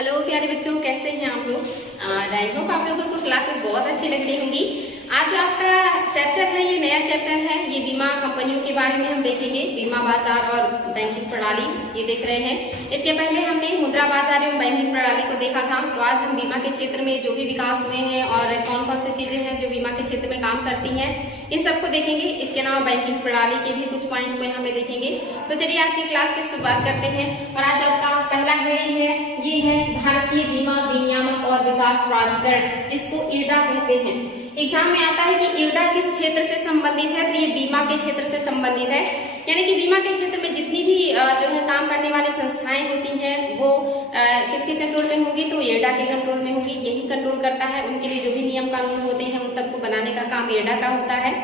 Hello प्यारे बच्चों, कैसे हैं आप लोग। आई होप आप लोगों को क्लासेस बहुत अच्छी लग रही होंगी। आज जो आपका चैप्टर है ये नया चैप्टर है। ये बीमा कंपनियों के बारे में हम देखेंगे। बीमा बाजार और बैंकिंग प्रणाली ये देख रहे हैं। इसके पहले हमने मुद्रा बाजार एवं बैंकिंग प्रणाली को देखा था। तो आज हम बीमा के क्षेत्र में जो भी विकास हुए हैं और कौन कौन सी चीजें हैं जो बीमा के क्षेत्र में काम करती हैं, इन सबको देखेंगे। इसके अलावा बैंकिंग प्रणाली के भी कुछ पॉइंट्स को यहाँ पे देखेंगे। तो चलिए आज की क्लास की शुरुआत करते हैं। और आज आपका पहला हेडिंग है, ये है भारतीय बीमा विनियामक और विकास प्राधिकरण, जिसको इरडा कहते हैं। एग्जाम में आता है कि इरडा किस क्षेत्र से संबंधित है, तो ये बीमा के क्षेत्र से संबंधित है। यानी कि बीमा के क्षेत्र में जितनी भी जो है काम करने वाली संस्थाएं होती हैं वो किसके कंट्रोल में होंगी, तो इरडा के कंट्रोल में होंगी। यही कंट्रोल करता है। उनके लिए जो भी नियम कानून होते हैं उन सबको बनाने का काम इरडा का होता है।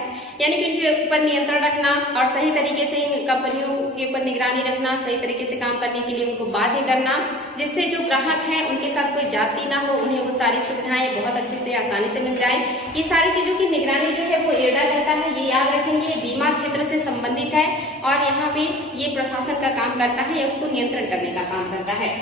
यानी कि उनके ऊपर नियंत्रण रखना और सही तरीके से इन कंपनियों के ऊपर निगरानी रखना, सही तरीके से काम करने के लिए उनको बाध्य करना, जिससे जो ग्राहक हैं उनके साथ कोई जाति ना हो, उन्हें वो सारी सुविधाएं बहुत अच्छे से आसानी से मिल जाए। ये सारी चीजों की निगरानी जो है वो इरडा करता है। ये याद रखेंगे, ये बीमा क्षेत्र से संबंधित है और यहाँ पे ये प्रशासन का काम करता है या उसको नियंत्रण करने का काम करता है।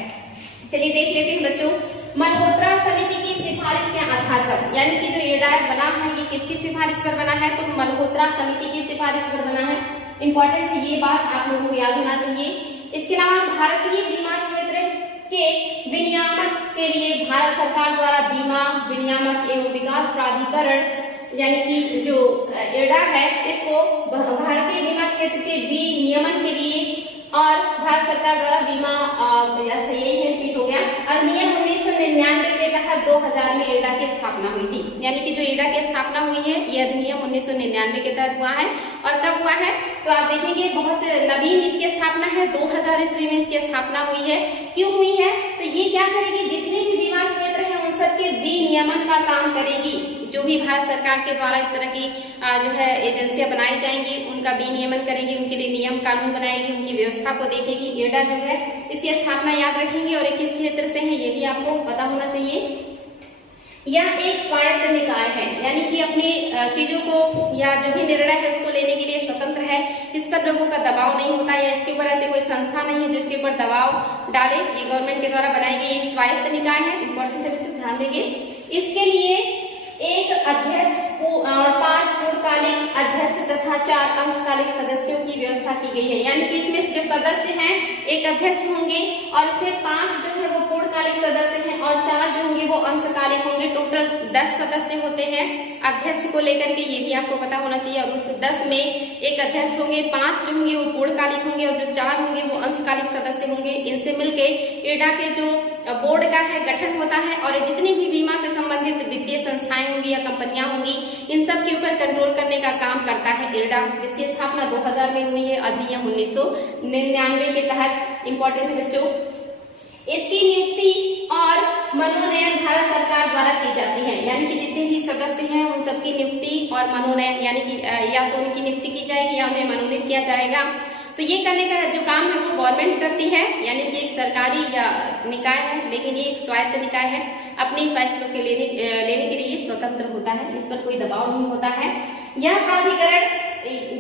चलिए देख लेते हैं बच्चों। मल्होत्रा समिति की सिफारिश के आधार पर, यानी कि जो इरडा बना है ये किसकी सिफारिश पर बना है, तो मल्होत्रा समिति की सिफारिश पर बना है। इंपॉर्टेंट है, ये बात आप लोगों को याद होना चाहिए। इसके अलावा भारतीय बीमा क्षेत्र के विनियामक के लिए भारत सरकार द्वारा बीमा विनियामक एवं विकास प्राधिकरण, यानी कि जो इरडा है, इसको भारतीय बीमा क्षेत्र के विनियमन के लिए और भारत सरकार द्वारा बीमा अच्छा यही है फिट हो गया। अधिनियम 1999 के तहत 2000 में इरडा की स्थापना हुई थी। यानी कि जो इरडा की स्थापना हुई है ये अधिनियम 1999 के तहत हुआ है। और कब हुआ है, तो आप देखेंगे बहुत नवीन इसकी स्थापना है, 2000 ईस्वी में इसकी स्थापना हुई है। क्यों हुई है, तो ये क्या करेगी, जितने भी बीमा क्षेत्र है उन सबके विनियमन का काम करेगी। जो भी भारत सरकार के द्वारा इस तरह की जो है एजेंसियां बनाई जाएंगी उनका विनियमन करेगी, उनके लिए नियम कानून बनाएगी, उनकी व्यवस्था को देखेगी। इरडा जो है इसकी स्थापना याद रखेंगे और किस क्षेत्र से है ये भी आपको पता होना चाहिए। यह एक स्वायत्त निकाय है, यानी कि अपनी चीजों को या जो भी निर्णय है उसको लेने के लिए स्वतंत्र है। इस पर लोगों का दबाव नहीं होता है, इसके ऊपर ऐसी कोई संस्था नहीं है जिसके ऊपर दबाव डाले। ये गवर्नमेंट के द्वारा बनाई गई एक स्वायत्त निकाय है। इंपॉर्टेंट है, ध्यान देंगे। इसके लिए एक अध्यक्ष और 5 पूर्णकालिक अध्यक्ष तथा 4 अंशकालिक सदस्यों की व्यवस्था की गई है। यानी कि इसमें जो सदस्य हैं, एक अध्यक्ष होंगे और इसमें 5 जो है वो पूर्णकालिक सदस्य हैं और 4 जो होंगे वो अंशकालिक होंगे। टोटल 10 सदस्य होते हैं अध्यक्ष को लेकर के, ये भी आपको पता होना चाहिए। और उस 10 में एक अध्यक्ष होंगे, 5 जो होंगे वो पूर्णकालिक होंगे और जो 4 होंगे वो अंशकालिक सदस्य होंगे। इनसे मिलके इरडा के जो बोर्ड का है गठन होता है और जितनी भी बीमा से संबंधित वित्तीय संस्थाएं होंगी या कंपनियां होंगी इन सब के ऊपर कंट्रोल करने का काम करता है इरडा, जिसकी स्थापना 2000 में हुई है अधिनियम 1999 के तहत। इंपॉर्टेंट है बच्चों। इसकी नियुक्ति और मनोनयन भारत सरकार द्वारा की जाती है। यानी कि जितने भी सदस्य हैं उन सबकी नियुक्ति और मनोनयन, यानी कि या तो उनकी नियुक्ति की जाएगी या उन्हें मनोनीत किया जाएगा। तो ये करने का जो काम है वो गवर्नमेंट करती है, यानी कि एक सरकारी या निकाय है, लेकिन ये एक स्वायत्त निकाय है। अपने फैसलों के लेने के लिए स्वतंत्र होता है, इस पर कोई दबाव नहीं होता है। यह प्राधिकरण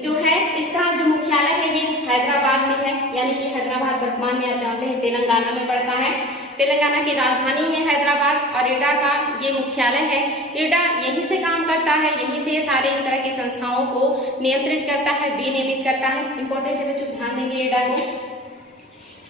जो है इसका जो मुख्यालय है ये हैदराबाद में है। यानी कि हैदराबाद वर्तमान में आप जानते हैं तेलंगाना में पड़ता है। तेलंगाना की राजधानी है हैदराबाद और इरडा का ये मुख्यालय है। इरडा यहीं से काम करता है, यहीं से सारे इस तरह की संस्थाओं को नियंत्रित करता है, विनियमित करता है। इंपॉर्टेंट है बच्चों, ध्यान देंगे इरडा को।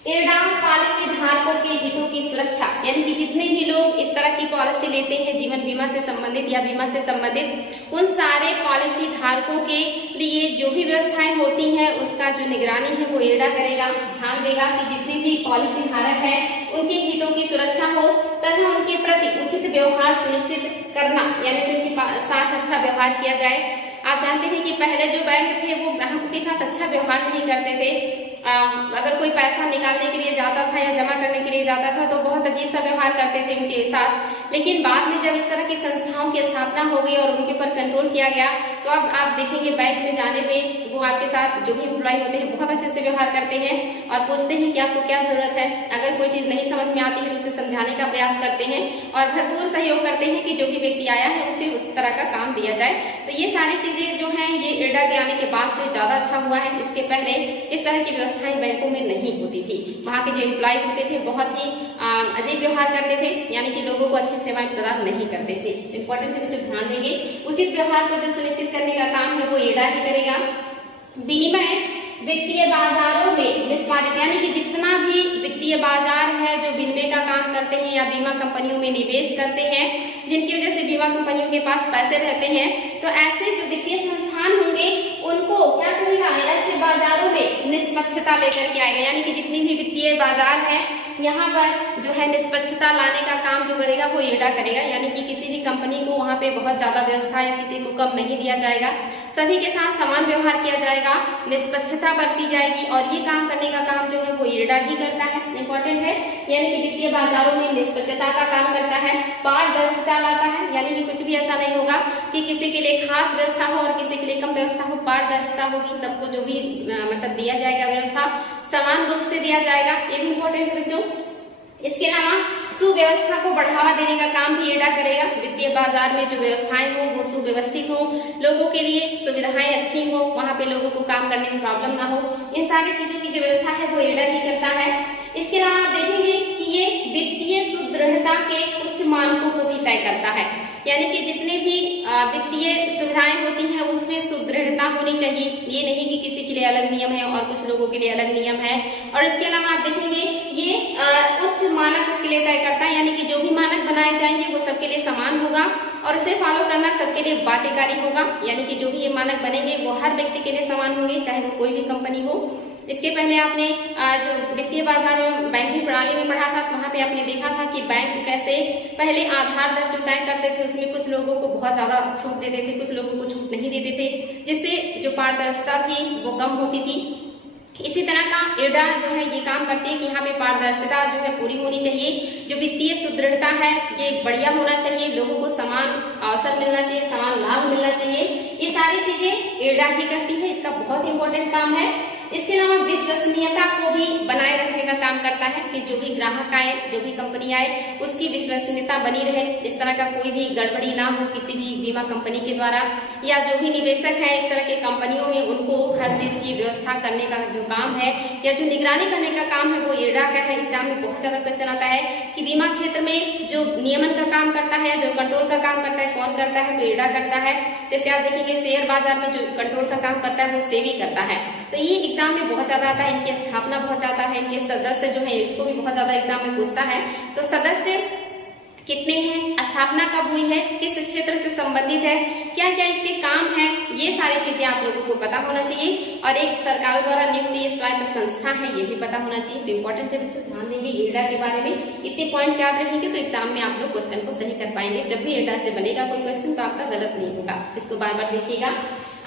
इरडा पॉलिसी धारकों के हितों की सुरक्षा, यानी कि जितने भी लोग इस तरह की पॉलिसी लेते हैं जीवन बीमा से संबंधित या बीमा से संबंधित, उन सारे पॉलिसी धारकों के लिए जो भी व्यवस्थाएं होती हैं उसका जो निगरानी है वो इरडा करेगा। ध्यान देगा कि जितने भी पॉलिसी धारक है उनके हितों की सुरक्षा हो तथा उनके प्रति उचित व्यवहार सुनिश्चित करना, यानी कि उनके साथ अच्छा व्यवहार किया जाए। आप जानते हैं कि पहले जो बैंक थे वो ग्राहकों के साथ अच्छा व्यवहार नहीं करते थे। अगर कोई पैसा निकालने के लिए जाता था या जमा करने के लिए जाता था तो बहुत अजीब सा व्यवहार करते थे उनके साथ। लेकिन बाद में जब इस तरह की संस्थाओं की स्थापना हो गई और उनके ऊपर कंट्रोल किया गया तो अब आप देखेंगे बैंक में जाने पे वो आपके साथ जो भी एम्प्लॉय होते हैं बहुत अच्छे से व्यवहार करते हैं और पूछते हैं कि आपको क्या जरूरत है। अगर कोई चीज नहीं समझ में आती है तो उसे समझाने का प्रयास करते हैं और भरपूर सहयोग करते हैं कि जो भी व्यक्ति आया है उसे उस तरह का काम दिया जाए। तो ये सारी चीजें जो है ये इरडा के आने के बाद से ज्यादा अच्छा हुआ है। इसके पहले इस तरह की व्यवस्था व्यवस्थाएं बैंकों में नहीं होती थी। वहाँ के जो एम्प्लॉय होते थे बहुत ही अजीब व्यवहार करते थे, यानी कि लोगों को अच्छी सेवाएं प्रदान नहीं करते थे। इंपॉर्टेंट है, जो ध्यान देंगे उचित व्यवहार को जो सुनिश्चित करने का काम है वो एडा ही करेगा। विनिमय वित्तीय बाजारों में निष्पादित, यानी कि जितना भी वित्तीय बाजार है जो विनिमय का काम करते हैं या बीमा कंपनियों में निवेश करते हैं, जिनकी वजह से बीमा कंपनियों के पास पैसे रहते हैं, तो ऐसे जो वित्तीय संस्थान होंगे उनको क्या करेगा, ऐसे बाजारों में निष्पक्षता लेकर के आएगा। यानी कि जितनी भी वित्तीय बाजार है यहाँ पर जो है निष्पक्षता लाने का काम जो करेगा वो एडा करेगा। यानी कि किसी भी कंपनी को वहाँ पे बहुत ज्यादा व्यवस्था या किसी को कम नहीं दिया जाएगा, सभी के साथ समान व्यवहार किया जाएगा, निष्पक्षता बरती जाएगी, और ये काम करने का काम जो है वो एडा ही करता है। इंपॉर्टेंट है, यानी कि वित्तीय बाजारों में निष्पक्षता का काम करता है, पारदर्शिता लाता है, यानी कि कुछ भी ऐसा नहीं होगा कि किसी के लिए खास व्यवस्था हो और किसी के लिए कम व्यवस्था हो, पारदर्शिता होगी, सबको जो भी मतलब दिया जाएगा व्यवस्था समान रूप से दिया जाएगा, ये भी इंपॉर्टेंट है बच्चों। इसके अलावा सुव्यवस्था को बढ़ावा देने का काम भी एडा करेगा। वित्तीय बाजार में जो व्यवस्थाएं हो वो सुव्यवस्थित हो, लोगों के लिए सुविधाएं अच्छी हो, वहां पे लोगों को काम करने में प्रॉब्लम ना हो, इन सारी चीजों की जो व्यवस्था है वो एडा ही करता है। इसके अलावा आप देखेंगे कि ये वित्तीय सुदृढ़ता के उच्च मानकों को भी तय करता है, यानी कि जितने भी वित्तीय सुविधाएं होती हैं उसमें सुदृढ़ता होनी चाहिए। ये नहीं कि किसी के लिए अलग नियम है और कुछ लोगों के लिए अलग नियम है। और इसके अलावा आप देखेंगे ये उच्च मानक उसके लिए तय करता है, यानी कि जो भी मानक बनाए जाएंगे वो सबके लिए समान होगा और उसे फॉलो करना सबके लिए बाध्यकारी होगा। यानी कि जो भी ये मानक बनेंगे वो हर व्यक्ति के लिए समान होंगे, चाहे वो कोई भी कंपनी हो। इसके पहले आपने जो वित्तीय बाजार और बैंकिंग प्रणाली में पढ़ा था, वहां पे आपने देखा था कि बैंक कैसे पहले आधार दर जो तय करते थे उसमें कुछ लोगों को बहुत ज्यादा छूट देते थे, कुछ लोगों को छूट नहीं देते थे, जिससे जो पारदर्शिता थी वो कम होती थी। इसी तरह का एडा जो है ये काम करती है कि यहाँ पे पारदर्शिता जो है पूरी होनी चाहिए, जो वित्तीय सुदृढ़ता है ये बढ़िया होना चाहिए, लोगों को समान अवसर मिलना चाहिए, समान लाभ मिलना चाहिए, ये सारी चीजें एडा ही करती है, इसका बहुत इंपॉर्टेंट काम है। इसके अलावा विश्वसनीयता को भी बनाए रखने का काम करता है कि जो भी ग्राहक आए, जो भी कंपनी आए, उसकी विश्वसनीयता बनी रहे, इस तरह का कोई भी गड़बड़ी ना हो किसी भी बीमा कंपनी के द्वारा, या जो भी निवेशक है इस तरह के कंपनियों में उनको हर चीज की व्यवस्था करने का जो काम है या जो निगरानी करने का काम है वो एडा का है। एग्जाम में बहुत ज्यादा क्वेश्चन आता है कि बीमा क्षेत्र में जो नियमन का काम करता है, जो कंट्रोल का काम करता है, कौन करता है, तो एडा करता है। जैसे आप देखेंगे शेयर बाजार में जो कंट्रोल का काम करता है वो सेबी करता है, तो ये एग्जाम में बहुत ज्यादा आता है। इनकी स्थापना बहुत ज्यादा है, इनके सदस्य जो है इसको भी बहुत ज्यादा एग्जाम में पूछता है। तो सदस्य कितने हैं, स्थापना कब हुई है, किस क्षेत्र से संबंधित है, क्या क्या इसके काम हैं, ये सारी चीजें आप लोगों को पता होना चाहिए। और एक सरकार द्वारा नियुक्त ये स्वायत्त संस्था है, ये भी पता होना चाहिए। तो इम्पोर्टेंट है बच्चों, ध्यान देंगे एडा के बारे में, इतने पॉइंट्स याद रखेंगे तो एग्जाम में आप लोग क्वेश्चन को सही कर पाएंगे। जब भी एडा से बनेगा कोई क्वेश्चन तो आपका गलत नहीं होगा, इसको बार बार देखिएगा।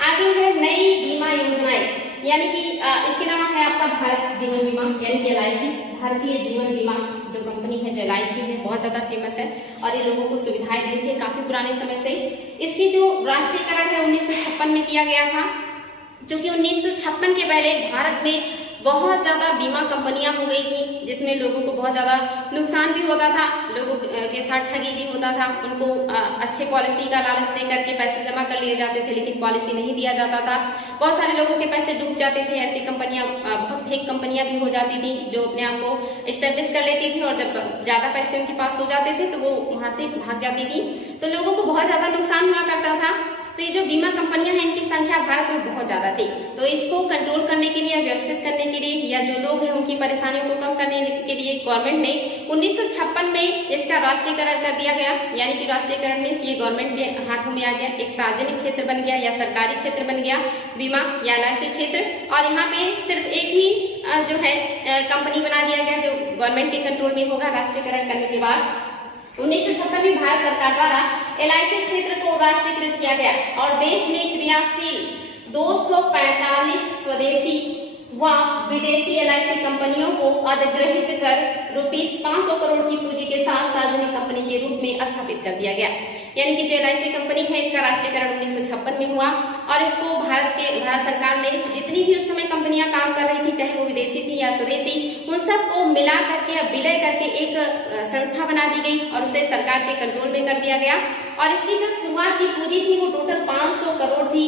आगे है नई बीमा योजनाएं, यानी कि इसके नाम है आपका भारत जीवन बीमा यानी कि LIC, भारतीय जीवन बीमा जो कंपनी है जो LIC है बहुत ज्यादा फेमस है और ये लोगों को सुविधाएं देती है काफी पुराने समय से। इसकी जो राष्ट्रीयकरण है 1956 में किया गया था, जो कि 1956 के पहले भारत में बहुत ज्यादा बीमा कंपनियां हो गई थी, जिसमें लोगों को बहुत ज्यादा नुकसान भी होता था, लोगों के साथ ठगी भी होता था, उनको अच्छे पॉलिसी का लालच दे करके पैसे जमा कर लिए जाते थे लेकिन पॉलिसी नहीं दिया जाता था। बहुत सारे लोगों के पैसे डूब जाते थे, ऐसी कंपनियां बहुत फेक कंपनियां भी हो जाती थी जो अपने आप को एस्टेब्लिश कर लेती थी और जब ज्यादा पैसे उनके पास हो जाते थे तो वो वहां से भाग जाती थी, तो लोगों को बहुत ज्यादा नुकसान हुआ करता था। तो ये जो बीमा कंपनियां हैं इनकी संख्या भारत में बहुत ज्यादा थी, तो इसको कंट्रोल करने के लिए, व्यवस्थित करने के लिए या जो लोग हैं उनकी परेशानियों को कम करने के लिए गवर्नमेंट ने 1956 में इसका राष्ट्रीयकरण कर दिया गया। यानी कि राष्ट्रीयकरण में ये गवर्नमेंट के हाथों में आ गया, एक सार्वजनिक क्षेत्र बन गया या सरकारी क्षेत्र बन गया बीमा या LIC क्षेत्र, और यहाँ पे सिर्फ एक ही जो है कंपनी बना दिया गया जो गवर्नमेंट के कंट्रोल में होगा राष्ट्रीयकरण करने के बाद। 1956 में भारत सरकार द्वारा LIC क्षेत्र को राष्ट्रीयकृत किया गया और देश में क्रियाशील 245 स्वदेशी व विदेशी LIC कंपनियों को अधिग्रहित कर ₹500 करोड़ की पूंजी के साथ सार्वजनिक कंपनी के रूप में स्थापित कर दिया गया। यानी कि जो LIC कंपनी है इसका राष्ट्रीयकरण 1956 में हुआ और इसको भारत सरकार ने जितनी भी उस समय कंपनियां काम कर रही थी, चाहे वो विदेशी थी या स्वदेशी, उन सबको मिला करके या विलय करके एक संस्था बना दी गई और उसे सरकार के कंट्रोल में कर दिया गया। और इसकी जो शुरुआत की पूंजी थी वो टोटल 500 करोड़ थी,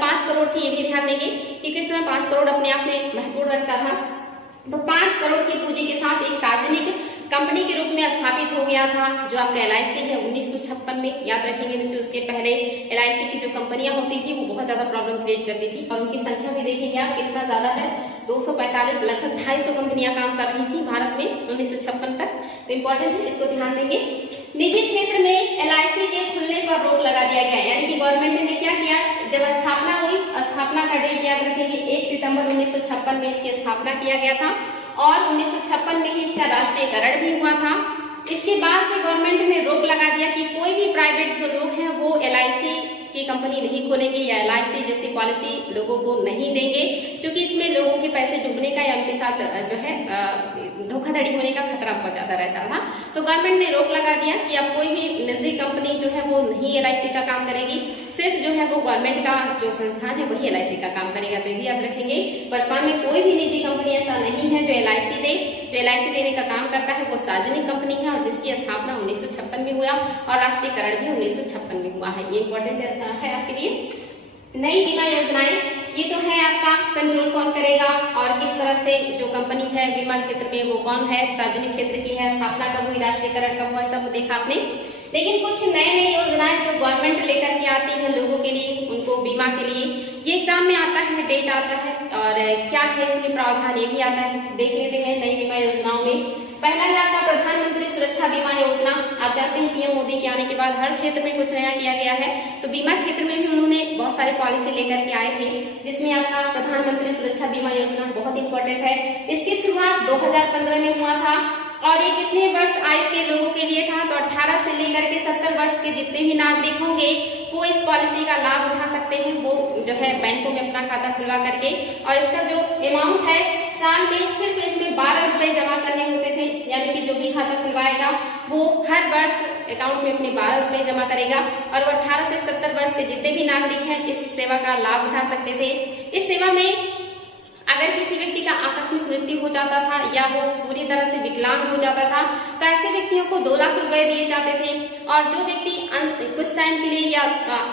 5 करोड़ थी, ये भी ध्यान देंगे क्योंकि इसमें 5 करोड़ अपने आप में महत्वपूर्ण रखता था। तो 5 करोड़ की पूंजी के साथ एक सार्वजनिक कंपनी के रूप में स्थापित हो गया था, जो आपका LIC है 1956 में। याद रखेंगे बच्चों, उसके पहले LIC की जो कंपनियां होती थी वो बहुत ज्यादा प्रॉब्लम क्रिएट करती थी और उनकी संख्या भी देखेंगे आप कितना ज्यादा है, 245, लगभग 250 कंपनियां काम कर रही थी भारत में 1956 तक। तो इम्पोर्टेंट है, इसको ध्यान देंगे। निजी क्षेत्र में LIC के खुलने पर रोक लगा दिया गया, यानी कि गवर्नमेंट ने क्या किया, जब स्थापना हुई, स्थापना का डेट याद रखेंगे 1 सितंबर 1956 में इसकी स्थापना किया गया था और 1956 में ही इसका राष्ट्रीयकरण भी हुआ था। इसके बाद से गवर्नमेंट ने रोक लगा दिया कि कोई भी प्राइवेट जो लोग हैं वो LIC की कंपनी नहीं खोलेंगे या LIC जैसी पॉलिसी लोगों को नहीं देंगे, क्योंकि इसमें लोगों के पैसे डूबने का या उनके साथ जो है धोखाधड़ी होने का खतरा बहुत ज्यादा रहता था। तो गवर्नमेंट ने रोक लगा दिया कि अब कोई भी निजी कंपनी जो है वो नहीं LIC का काम करेगी, सिर्फ जो है वो गवर्नमेंट का जो संस्थान है वही LIC का काम करेगा। तो ये भी याद रखेंगे, वर्तमान में कोई भी निजी कंपनी ऐसा नहीं है जो LIC दे। जो LIC देने का काम करता है वो सार्वजनिक कंपनी है और जिसकी स्थापना 1956 में हुआ और राष्ट्रीयकरण भी 1956 में हुआ है। ये इंपॉर्टेंट है आपके लिए। नई बीमा योजनाएं, ये तो है आपका कंट्रोल कौन करेगा और किस तरह से जो कंपनी है बीमा क्षेत्र में वो कौन है, सार्वजनिक क्षेत्र की है, स्थापना कब हुई, राष्ट्रीयकरण कब हुआ, सब देखा आपने। लेकिन कुछ नए नई योजनाएं जो गवर्नमेंट लेकर के आती है लोगों के लिए, उनको बीमा के लिए, ये एग्जाम में आता है, डेट आता है और क्या है इसमें प्रावधान ये भी आता है। देख लेते हैं नई बीमा योजनाओं में। पहला है आपका प्रधानमंत्री सुरक्षा बीमा योजना। आप जानते हैं पीएम मोदी के आने के बाद हर क्षेत्र में कुछ नया किया गया है, तो बीमा क्षेत्र में भी उन्होंने बहुत सारे पॉलिसी लेकर के आए थे, जिसमें आपका प्रधानमंत्री सुरक्षा बीमा योजना बहुत इंपॉर्टेंट है। इसकी शुरुआत 2015 में हुआ था और ये कितने वर्ष आयु के लोगों के लिए था, तो 18 से लेकर के 70 वर्ष के जितने भी नागरिक होंगे वो इस पॉलिसी का लाभ उठा सकते हैं। वो जो है बैंकों में अपना खाता खुलवा करके, और इसका जो अमाउंट है साल में सिर्फ इसमें 12 रुपए जमा करने होते थे, यानी कि जो भी खाता खुलवाएगा वो हर वर्ष अकाउंट में अपने 12 रुपए जमा करेगा और वो 18 से 70 वर्ष के जितने भी नागरिक हैं इस सेवा का लाभ उठा सकते थे। इस सेवा में अगर किसी व्यक्ति का आकस्मिक मृत्यु हो जाता था या वो पूरी तरह से विकलांग हो जाता था तो ऐसे व्यक्तियों को 2 लाख रुपए दिए जाते थे, और जो व्यक्ति कुछ टाइम के लिए या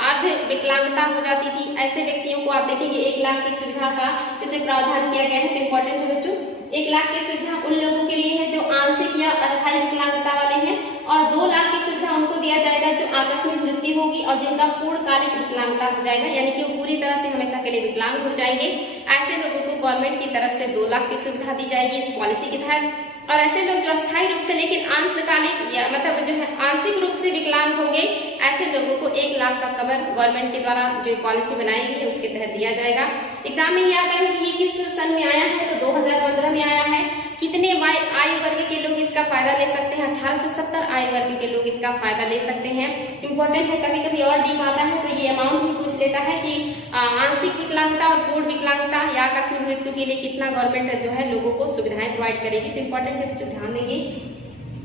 अर्ध विकलांगता हो जाती थी ऐसे व्यक्तियों को आप देखेंगे 1 लाख की सुविधा का इसे प्रावधान किया गया है। तो इम्पोर्टेंट है बच्चों, 1 लाख की सुविधा उन लोगों के लिए है जो आंशिक या अस्थायी विकलांगता वाले हैं, और 2 लाख की सुविधा उनको दिया जाएगा जो आकस्मिक मृत्यु होगी और जिनका पूर्णकालिक विकलांगता हो जाएगा, यानी कि वो पूरी तरह से हमेशा के लिए विकलांग हो जाएंगे। ऐसे लोगों को गवर्नमेंट की तरफ से 2 लाख की सुविधा दी जाएगी इस पॉलिसी के तहत। और ऐसे लोग जो अस्थायी रूप से लेकिन अंशकालिक या मतलब जो है आंशिक रूप से विकलांग होंगे ऐसे लोगों को 1 लाख का कवर गवर्नमेंट के द्वारा जो पॉलिसी बनाई गई है उसके तहत दिया जाएगा। एग्जाम में ये आता है कि ये किस सन में आया है, तो 2015 में आया है। कितने आयु वर्ग के लोग इसका फायदा ले सकते हैं, 18 से 70 आयु वर्ग के लोग इसका फायदा ले सकते हैं। इंपॉर्टेंट है, कभी कभी और डीप आता है तो ये अमाउंट भी पूछ लेता है कि आंशिक विकलांगता और पूर्ण विकलांगता या आकस्मिक मृत्यु के लिए कितना गवर्नमेंट जो है लोगों को सुविधाएं प्रोवाइड करेगी। तो इंपॉर्टेंट है बच्चों, ध्यान देंगे।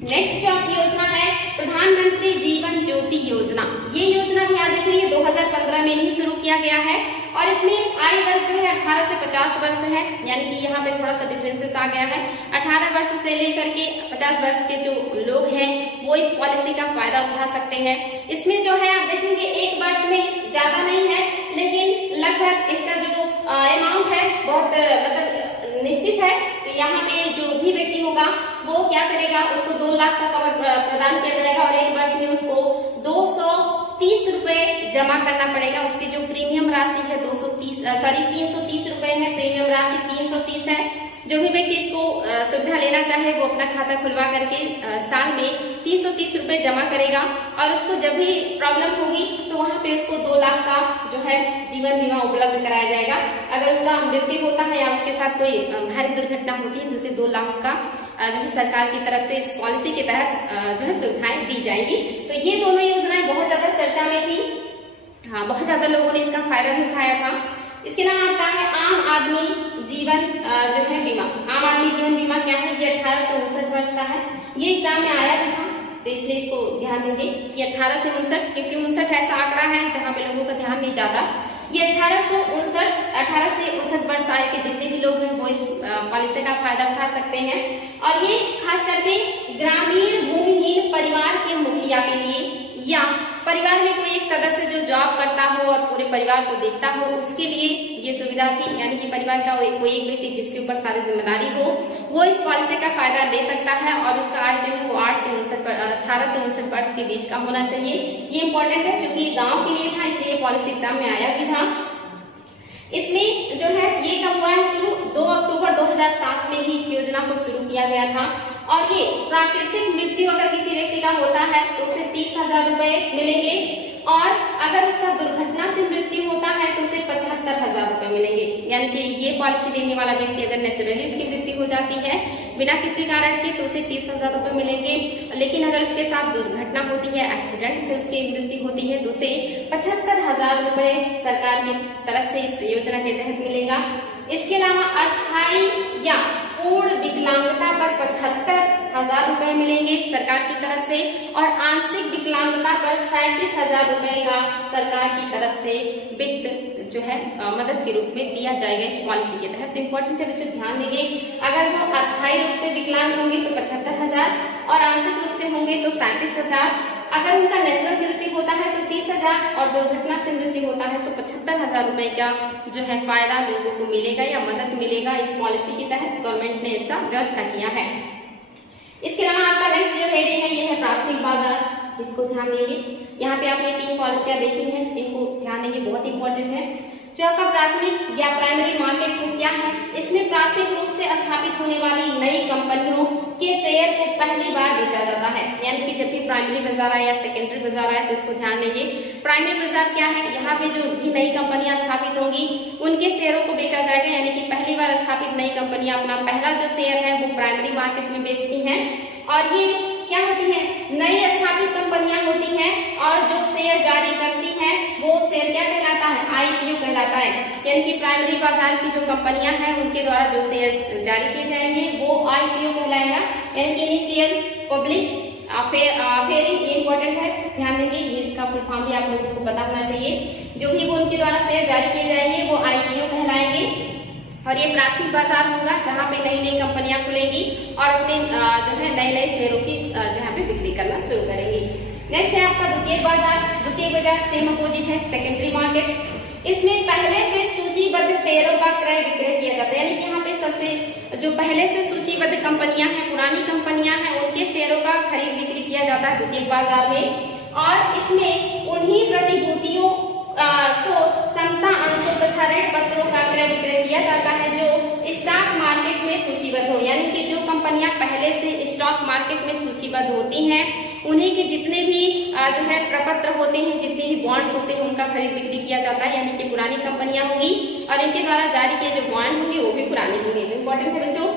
नेक्स्ट जो आपकी योजना है प्रधानमंत्री जीवन ज्योति योजना। ये योजना भी याद रखिए 2015 में ही शुरू किया गया है और इसमें आयु वर्ग जो है 18 से 50 वर्ष है, यानी कि यहाँ पे थोड़ा सा डिफरेंसेस आ गया है। 18 वर्ष से लेकर के 50 वर्ष के जो लोग हैं वो इस पॉलिसी का फायदा उठा सकते हैं। इसमें जो है आप देखेंगे 1 वर्ष में ज्यादा नहीं है, लेकिन लगभग इसका जो अमाउंट है बहुत मतलब निश्चित है। तो यहाँ पे जो भी व्यक्ति होगा वो क्या करेगा, उसको 2 लाख का कवर प्रदान किया जाएगा और 1 वर्ष में उसको 230 रुपए जमा करना पड़ेगा। उसकी जो प्रीमियम राशि है 330 रुपए है, प्रीमियम राशि 330 है। जो भी व्यक्ति इसको सुविधा लेना चाहे वो अपना खाता खुलवा करके साल में 330 रुपए जमा करेगा और उसको जब भी प्रॉब्लम होगी तो वहाँ पे उसको 2 लाख का जो है जीवन बीमा उपलब्ध कराया जाएगा। अगर उसका मृत्यु होता है या उसके साथ कोई भारी दुर्घटना होती है तो उसे 2 लाख का जो है सरकार की तरफ से इस पॉलिसी के तहत जो है सुविधाएं दी जाएगी। तो ये दोनों योजनाएं बहुत ज्यादा चर्चा में थी, हाँ बहुत ज्यादा लोगों ने इसका फायदा भी उठाया था। इसके नाम आता है आम आदमी जीवन जो है बीमा। आम आदमी जीवन बीमा क्या है, ये 18 से 59 वर्ष का है। ये एग्जाम में आया भी था तो इसलिए इसको ध्यान देंगे कि 18 से 59, क्योंकि 59 ऐसा आंकड़ा है जहाँ पे लोगों का ध्यान नहीं जाता। ये 18 से 59 वर्ष आयु के जितने भी लोग हैं वो इस पॉलिसी का फायदा उठा सकते हैं। और ये सुविधा के लिए, या परिवार में कोई एक सदस्य जो जॉब करता हो और पूरे परिवार को देखता हो उसके लिए ये सुविधा थी। यानी कि परिवार का कोई एक व्यक्ति जिसके ऊपर सारी जिम्मेदारी हो वो इस पॉलिसी का फायदा ले सकता है और उसका आय जो है वो 18 से 59 वर्ष के बीच का होना चाहिए। ये इंपॉर्टेंट है क्योंकि गाँव के लिए था, इसलिए पॉलिसी एग्जाम में आया भी था। इसमें जो है ये कब हुआ है शुरू, 2 अक्टूबर 2007 में ही इस योजना को शुरू किया गया था। और ये प्राकृतिक मृत्यु अगर किसी व्यक्ति का होता है तो उसे 30,000 रुपए मिलेंगे, और अगर उसका दुर्घटना से मृत्यु होता है तो उसे 75,000 रुपए मिलेंगे। यानी कि ये पॉलिसी लेने वाला व्यक्ति अगर नेचुरली उसकी मृत्यु हो जाती है बिना किसी कारण के तो उसे 30,000 रुपए मिलेंगे, लेकिन अगर उसके साथ दुर्घटना होती है, एक्सीडेंट से उसकी मृत्यु होती है तो उसे 75,000 रुपए सरकार की तरफ से इस योजना के तहत मिलेगा। इसके अलावा अस्थायी या पूर्ण विकलांगता पर 75,000 रुपए मिलेंगे सरकार की तरफ से, और आंशिक विकलांगता पर 37,000 रुपए का सरकार की तरफ से वित्त जो है मदद के रूप में दिया जाएगा इस पॉलिसी के तहत। तो इम्पोर्टेंट है बच्चों, ध्यान दीजिए, अगर वो अस्थायी रूप से विकलांग होंगे तो 75,000 और आंशिक रूप से होंगे तो 37,000। अगर उनका नेचुरल मृत्यु होता है तो 30,000 और दुर्घटना से मृत्यु होता है तो 75,000 रुपए का जो है फायदा लोगों को मिलेगा या मदद मिलेगा। इस पॉलिसी के तहत गवर्नमेंट ने ऐसा व्यवस्था किया है। इसके अलावा आपका नेक्स्ट जो हेडिंग है ये है प्राथमिक बाजार, इसको ध्यान देंगे। यहाँ पे आपने 3 पॉलिसियां देखी हैं, इनको ध्यान देंगे, बहुत इंपॉर्टेंट है। जो आपका प्राथमिक या प्राइमरी मार्केट है क्या है, इसमें प्राथमिक रूप से स्थापित होने वाली नई कंपनियों के शेयर को पहली बार बेचा जाता है। यानी कि जब भी प्राइमरी बाजार आए या सेकेंडरी बाजार आए तो इसको ध्यान देंगे। प्राइमरी बाजार क्या है, यहाँ पे जो भी नई कंपनियां स्थापित होंगी उनके शेयरों को बेचा जाएगा। यानी कि पहली बार स्थापित नई कंपनियां अपना पहला जो शेयर है वो प्राइमरी मार्केट में बेचती हैं, और ये क्या होती है, नई स्थापित कंपनियां होती हैं और जो शेयर जारी करती हैं वो शेयर क्या कहलाता है, आईपीओ कहलाता है। यानी कि प्राइमरी बाजार की जो कंपनियां हैं उनके द्वारा जो शेयर जारी किए जाएंगे वो आईपीओ कहलाएगा, यानी कि इनिशियल पब्लिक ऑफरिंग। ये इंपॉर्टेंट है, ध्यान देंगे, ये इसका फुल फॉर्म भी आप लोगों को पता होना चाहिए। जो भी वो उनके द्वारा शेयर जारी किए जाएंगे वो आईपीओ कहलाएंगे, और ये प्राथमिक बाजार होगा जहाँ पे नई नई कंपनियां खुलेंगी और अपने जो है नए नए शेयरों की जहाँ पे बिक्री करना शुरू करेंगी। नेक्स्ट है आपका द्वितीयक बाजार। द्वितीयक बाजार सेम अपोजिट है सेकेंडरी मार्केट। इसमें पहले से सूचीबद्ध शेयरों का क्रय विक्रय किया जाता है। यानी कि यहाँ पे सबसे जो पहले से सूचीबद्ध कंपनियां हैं, पुरानी कंपनियां हैं, उनके शेयरों का खरीद बिक्री किया जाता है द्वितीयक बाजार में, और इसमें उन्हीं प्रतिभूतियों को समता अंशों तथा ऋण पत्रों का क्रय विक्रय किया जाता है जो स्टॉक मार्केट में सूचीबद्ध हो। यानी कि जो कंपनियां पहले से स्टॉक मार्केट में सूचीबद्ध होती हैं उन्हीं के जितने भी जो है प्रपत्र होते हैं, जितने भी बॉन्ड्स होते हैं उनका खरीद बिक्री किया जाता है। यानी कि पुरानी कंपनियां होंगी और इनके द्वारा जारी किए जो बॉन्ड होंगे वो भी पुराने होंगे। इंपॉर्टेंट है बच्चों।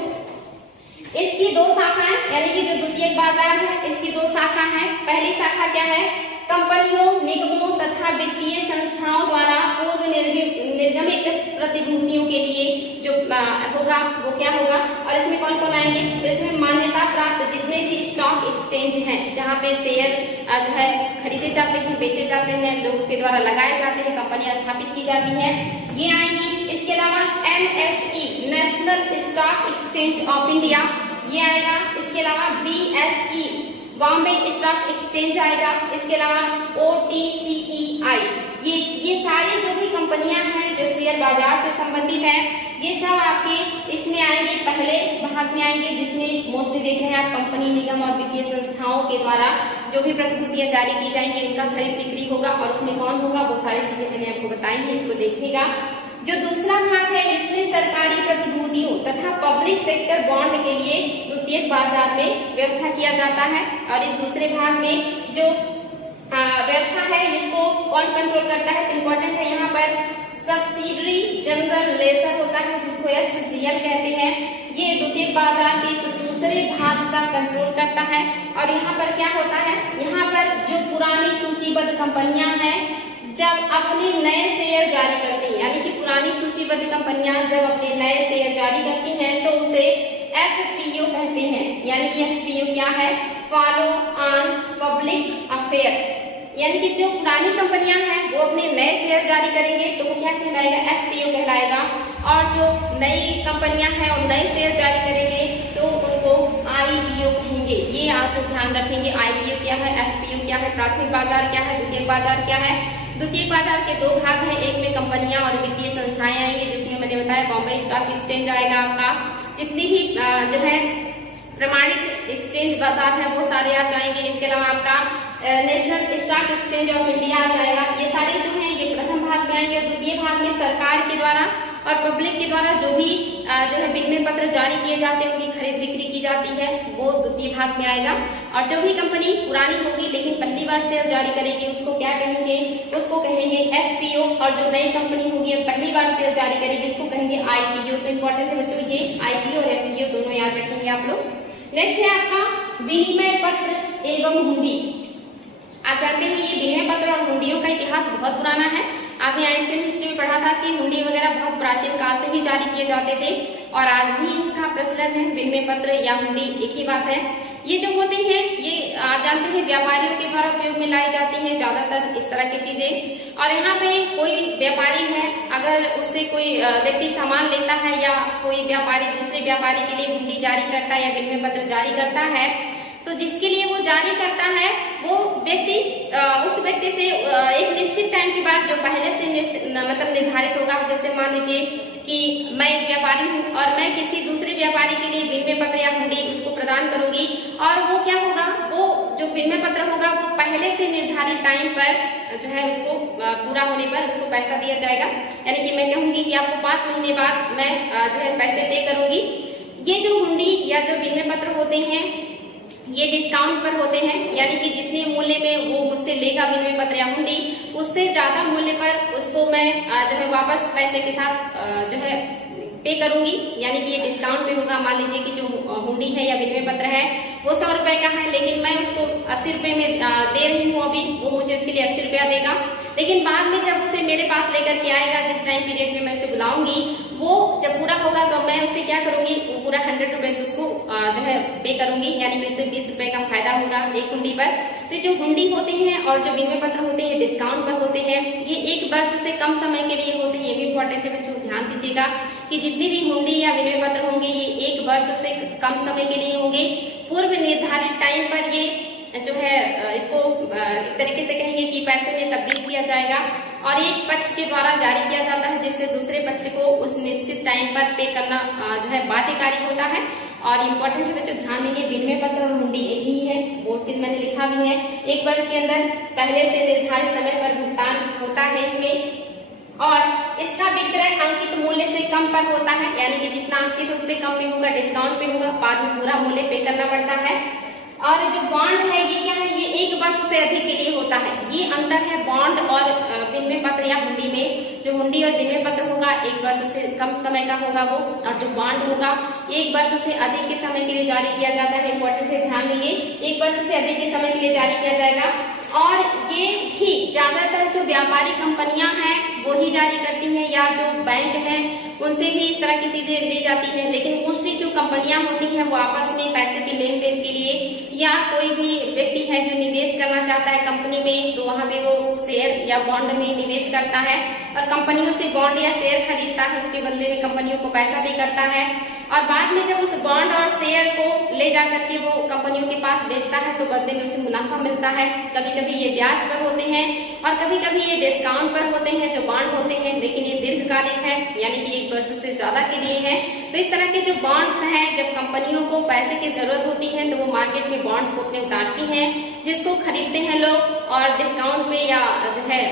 इसकी 2 शाखाएं, यानी कि जो द्वितीयक बाजार है इसकी 2 शाखा है। पहली शाखा क्या है, कंपनियों, निगमों तथा वित्तीय संस्थाओं द्वारा पूर्व निर्गमित प्रतिभूतियों के लिए जो होगा वो क्या होगा, और इसमें कौन कौन आएंगे, तो इसमें मान्यता प्राप्त जितने भी स्टॉक एक्सचेंज हैं जहाँ पे शेयर जो है खरीदे जाते हैं, बेचे जाते हैं, लोगों के द्वारा लगाए जाते हैं, कंपनियां स्थापित की जाती है, ये आएंगी। इसके अलावा NSE national Stock Exchange of India ये आएगा। इसके अलावा BSE बॉम्बे स्टॉक एक्सचेंज आएगा। इसके अलावा OTCEI ये सारी जो भी कंपनियां हैं जो शेयर बाजार से संबंधित हैं ये सब आपके इसमें आएंगे, पहले भाग में आएंगे, जिसमें मोस्टली देख रहे हैं आप कंपनी, निगम और वित्तीय संस्थाओं के द्वारा जो भी प्रतिभूतियां जारी की जाएंगी उनका खरीद बिक्री होगा, और उसमें कौन होगा वो सारी चीजें मैंने आपको बताई हैं, इसको देखिएगा। जो दूसरा भाग है इसमें सरकारी प्रतिभूतियों तथा पब्लिक सेक्टर बॉन्ड के लिए द्वितीयक बाजार में व्यवस्था किया जाता है, और इस दूसरे भाग में जो व्यवस्था है इसको कौन कंट्रोल करता है, इंपॉर्टेंट है यहाँ पर सब्सिडरी जनरल लेजर होता है जिसको SGL कहते हैं। ये द्वितीयक बाजार के दूसरे भाग का कंट्रोल करता है, और यहाँ पर क्या होता है, यहाँ पर जो पुरानी सूचीबद्ध कंपनियां हैं जब अपने नए शेयर जारी करती हैं, यानी कि पुरानी सूचीबद्ध कंपनियां जब अपने नए शेयर जारी करती हैं तो उसे FPO कहते हैं। यानी कि FPO क्या है, फॉलो ऑन पब्लिक अफेयर। यानी कि जो पुरानी कंपनियां हैं वो अपने नए शेयर जारी करेंगे तो वो क्या कहलाएगा, FPO कहलाएगा, और जो नई कंपनियां हैं और नए शेयर जारी करेंगे तो उनको IPO कहेंगे। होंगे ये आप लोग ध्यान रखेंगे। IPO क्या है, FPO क्या है, प्राथमिक बाजार क्या है, द्वितीयक बाजार क्या है। द्वितीयक बाजार के दो भाग हैं, एक में कंपनियां और वित्तीय संस्थाएं आएंगे, जिसमें मैंने बताया बॉम्बे स्टॉक एक्सचेंज आएगा आपका, जितनी भी जो है प्रमाणित एक्सचेंज बाजार है वो सारे आ जाएंगे। इसके अलावा आपका National Stock Exchange of India आ जाएगा। ये सारे जो है ये प्रथम भाग में आएंगे। द्वितीय भाग में सरकार के द्वारा और पब्लिक के द्वारा जो भी जो है विनिमय पत्र जारी किए जाते हैं, उनकी खरीद बिक्री की जाती है, वो द्वितीय भाग में आएगा। और जो भी कंपनी पुरानी होगी लेकिन पहली बार शेयर जारी करेगी उसको क्या कहेंगे, उसको कहेंगे FPO। और जो नई कंपनी होगी और पहली बार शेयर जारी करेगी उसको कहेंगे IPO। तो इम्पोर्टेंट है बच्चों ये IPO और FPO दोनों याद रखेंगे आप लोग। नेक्स्ट है आपका विनिमय पत्र एवं हुंडी। आप जानते हैं ये विनिमय पत्र और हुंडियों का इतिहास बहुत पुराना है। आपने एंशिएंट हिस्ट्री में पढ़ा था कि हुंडी वगैरह बहुत प्राचीन काल से ही जारी किए जाते थे और आज भी इसका प्रचलन है। विनिमय पत्र या हुंडी एक ही बात है। ये जो होते हैं ये आप जानते हैं व्यापारियों के द्वारा उपयोग में लाई जाती हैं ज्यादातर इस तरह की चीजें। और यहाँ पे कोई व्यापारी है, अगर उससे कोई व्यक्ति सामान लेता है या कोई व्यापारी दूसरे व्यापारी के लिए हुंडी जारी करता है या विनिमय पत्र जारी करता है, तो जिसके लिए वो जारी करता है वो व्यक्ति उस व्यक्ति से एक निश्चित टाइम के बाद जो पहले से मतलब निर्धारित होगा। जैसे मान लीजिए कि मैं एक व्यापारी हूँ और मैं किसी दूसरे व्यापारी के लिए विनिमय पत्र या हुंडी उसको प्रदान करूंगी और वो क्या होगा, वो जो विनिमय पत्र होगा वो पहले से निर्धारित टाइम पर जो है उसको पूरा होने पर उसको पैसा दिया जाएगा। यानी कि मैं कहूंगी कि आपको 5 महीने बाद मैं जो है पैसे पे करूंगी। ये जो हुंडी या जो विनिमय पत्र होते हैं ये डिस्काउंट पर होते हैं, यानी कि जितने मूल्य में वो मुझसे लेगा विनिमय पत्र या हुंडी उससे ज्यादा मूल्य पर उसको मैं जो है वापस पैसे के साथ जो है पे करूंगी। यानी कि ये डिस्काउंट पे होगा। मान लीजिए कि जो हुंडी है या विनिमय पत्र है वो 100 रुपए का है, लेकिन मैं उसको 80 रुपए में दे रही हूँ अभी, वो मुझे उसके लिए 80 रुपया देगा। लेकिन बाद में जब उसे मेरे पास लेकर के आएगा, जिस टाइम पीरियड में मैं उसे बुलाऊंगी, वो जब पूरा होगा तो मैं उसे क्या करूंगी, वो पूरा 100 रुपए उसको जो है पे करूंगी। यानी कि उसे 20 रुपए का फायदा होगा एक हुंडी पर। तो जो हुंडी होते हैं और जो विनिमय पत्र होते हैं डिस्काउंट पर होते हैं। ये 1 वर्ष से कम समय के लिए होते हैं। ये भी इम्पोर्टेंट है बच्चों, ध्यान दीजिएगा कि जितनी भी हुंडी या विनिमय पत्र होंगे ये 1 वर्ष से कम समय के लिए होंगे। पूर्व निर्धारित टाइम पर ये जो है इसको एक तरीके से कहेंगे कि पैसे में तब्दील किया जाएगा और एक पक्ष के द्वारा जारी किया जाता है, जिससे दूसरे पक्ष को उस निश्चित टाइम पर पे करना जो है बाध्यकारी होता है। और इम्पोर्टेंट है बच्चों, ध्यान दीजिए विनिमय पत्र और हुंडी एक ही है, वो चीज मैंने लिखा भी है। 1 वर्ष के अंदर पहले से निर्धारित समय पर भुगतान होता है इसमें और इसका विक्रय अंकित मूल्य से कम पर होता है। यानी कि जितना अंकित उससे कम में होगा, डिस्काउंट पे होगा, बाद में पूरा मूल्य पे करना पड़ता है। और जो बॉन्ड है ये क्या है, ये 1 वर्ष से अधिक के लिए होता है। ये अंतर है बॉन्ड और विनिमय पत्र या हुंडी में। जो हुंडी और विनिमय पत्र होगा 1 वर्ष से कम समय का होगा वो, और जो बॉन्ड होगा 1 वर्ष से अधिक के समय के लिए जारी किया जाता है। इम्पोर्टेंट है, ध्यान देंगे, 1 वर्ष से अधिक के समय के लिए जारी किया जाएगा। और ये ही ज्यादातर जो व्यापारी कंपनियां हैं वो ही जारी करती हैं, या जो बैंक है उनसे भी इस तरह की चीजें ली जाती है। लेकिन मोस्टली जो कंपनियां होती हैं वो आपस में पैसे के लेन देन के लिए, या कोई भी व्यक्ति है जो निवेश करना चाहता है कंपनी में, तो वहां पे वो शेयर या बॉन्ड में निवेश करता है और कंपनियों से बॉन्ड या शेयर खरीदता है, उसके बदले में कंपनियों को पैसा भी करता है। और बाद में जब उस बॉन्ड और शेयर को ले जा करके वो कंपनियों के पास बेचता है तो बदले में उसे मुनाफा मिलता है। कभी कभी ये ब्याज पर होते हैं और कभी कभी ये डिस्काउंट पर होते हैं जो बॉन्ड होते हैं, लेकिन ये दीर्घकालिक है, यानी कि 1 वर्ष से ज्यादा के लिए है। तो इस तरह के जो बॉन्ड्स हैं, जब कंपनियों को पैसे की जरूरत होती है तो वो मार्केट में बॉन्ड्स को अपने उतारती हैं, जिसको खरीदते हैं लोग और डिस्काउंट पे या जो है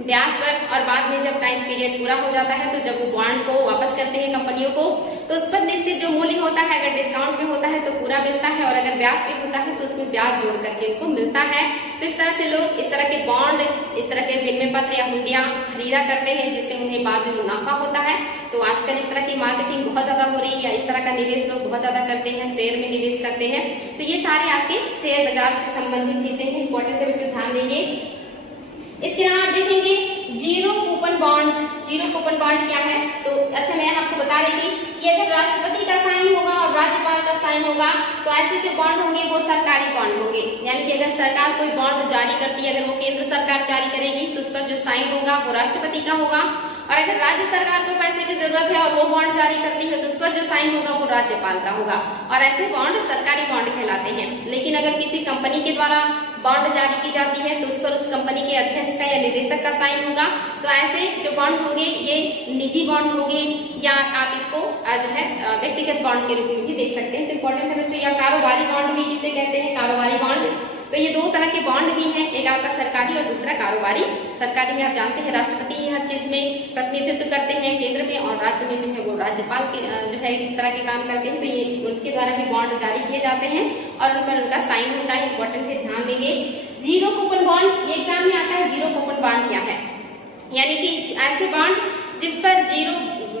ब्याज पर। और बाद में जब टाइम पीरियड पूरा हो जाता है तो जब वो बॉन्ड को वापस करते हैं कंपनियों को, तो उस पर निश्चित जो मूल्य होता है, अगर डिस्काउंट में होता है तो पूरा मिलता है और अगर ब्याज पे होता है तो उसमें ब्याज जोड़ करके उनको मिलता है। तो इस तरह से लोग इस तरह के बॉन्ड, इस तरह के विनिमय पत्र या हुंडियां खरीदा करते हैं, जिससे उन्हें बाद में मुनाफा होता है। तो आजकल इस तरह की मार्केटिंग बहुत ज्यादा हो रही है, या इस तरह का निवेश लोग बहुत ज्यादा करते हैं, शेयर में निवेश करते हैं। तो ये सारे आपके शेयर बाजार से संबंधित चीजें हैं, इंपॉर्टेंट है बच्चों, ध्यान देंगे। इसके अलावा आप देखेंगे zero coupon bond. Zero coupon bond क्या है, तो अच्छा मैं आपको बता रही थी कि अगर राष्ट्रपति का साइन होगा और राज्यपाल का साइन होगा तो ऐसे जो बॉन्ड होंगे वो सरकारी बॉन्ड होंगे। यानी कि अगर सरकार कोई बॉन्ड जारी करती है, अगर वो केंद्र सरकार जारी करेगी तो उस पर जो साइन होगा वो राष्ट्रपति का होगा और अगर राज्य सरकार को पैसे की जरूरत है और वो बॉन्ड जारी करती है तो उस पर जो साइन होगा वो राज्यपाल का होगा, और ऐसे बॉन्ड सरकारी बॉन्ड कहलाते हैं। लेकिन अगर किसी कंपनी के द्वारा बॉन्ड जारी की जाती है तो उस पर उस कंपनी के अध्यक्ष का या निदेशक का साइन होगा। तो ऐसे जो बॉन्ड होंगे ये निजी बॉन्ड होंगे, या आप इसको जो है व्यक्तिगत बॉन्ड के रूप में भी देख सकते हैं। तो इम्पोर्टेंट है बच्चों, या कारोबारी बॉन्ड भी जिसे कहते हैं, कारोबारी बॉन्ड। तो ये दो तरह के बॉन्ड भी हैं, एक आपका सरकारी और दूसरा कारोबारी। सरकारी में आप जानते हैं राष्ट्रपति हर चीज में प्रतिनिधित्व करते हैं केंद्र में, और राज्य में जो है वो राज्यपाल के जो है इस तरह के काम करते हैं। तो ये उनके द्वारा भी बॉन्ड जारी किए जाते हैं और उन पर उनका साइन होता है। इंपॉर्टेंट है, ध्यान देंगे। जीरो कूपन बॉन्ड, ये एग्जाम में आता है। जीरो कूपन बॉन्ड क्या है? यानी कि ऐसे बॉन्ड जिस पर जीरो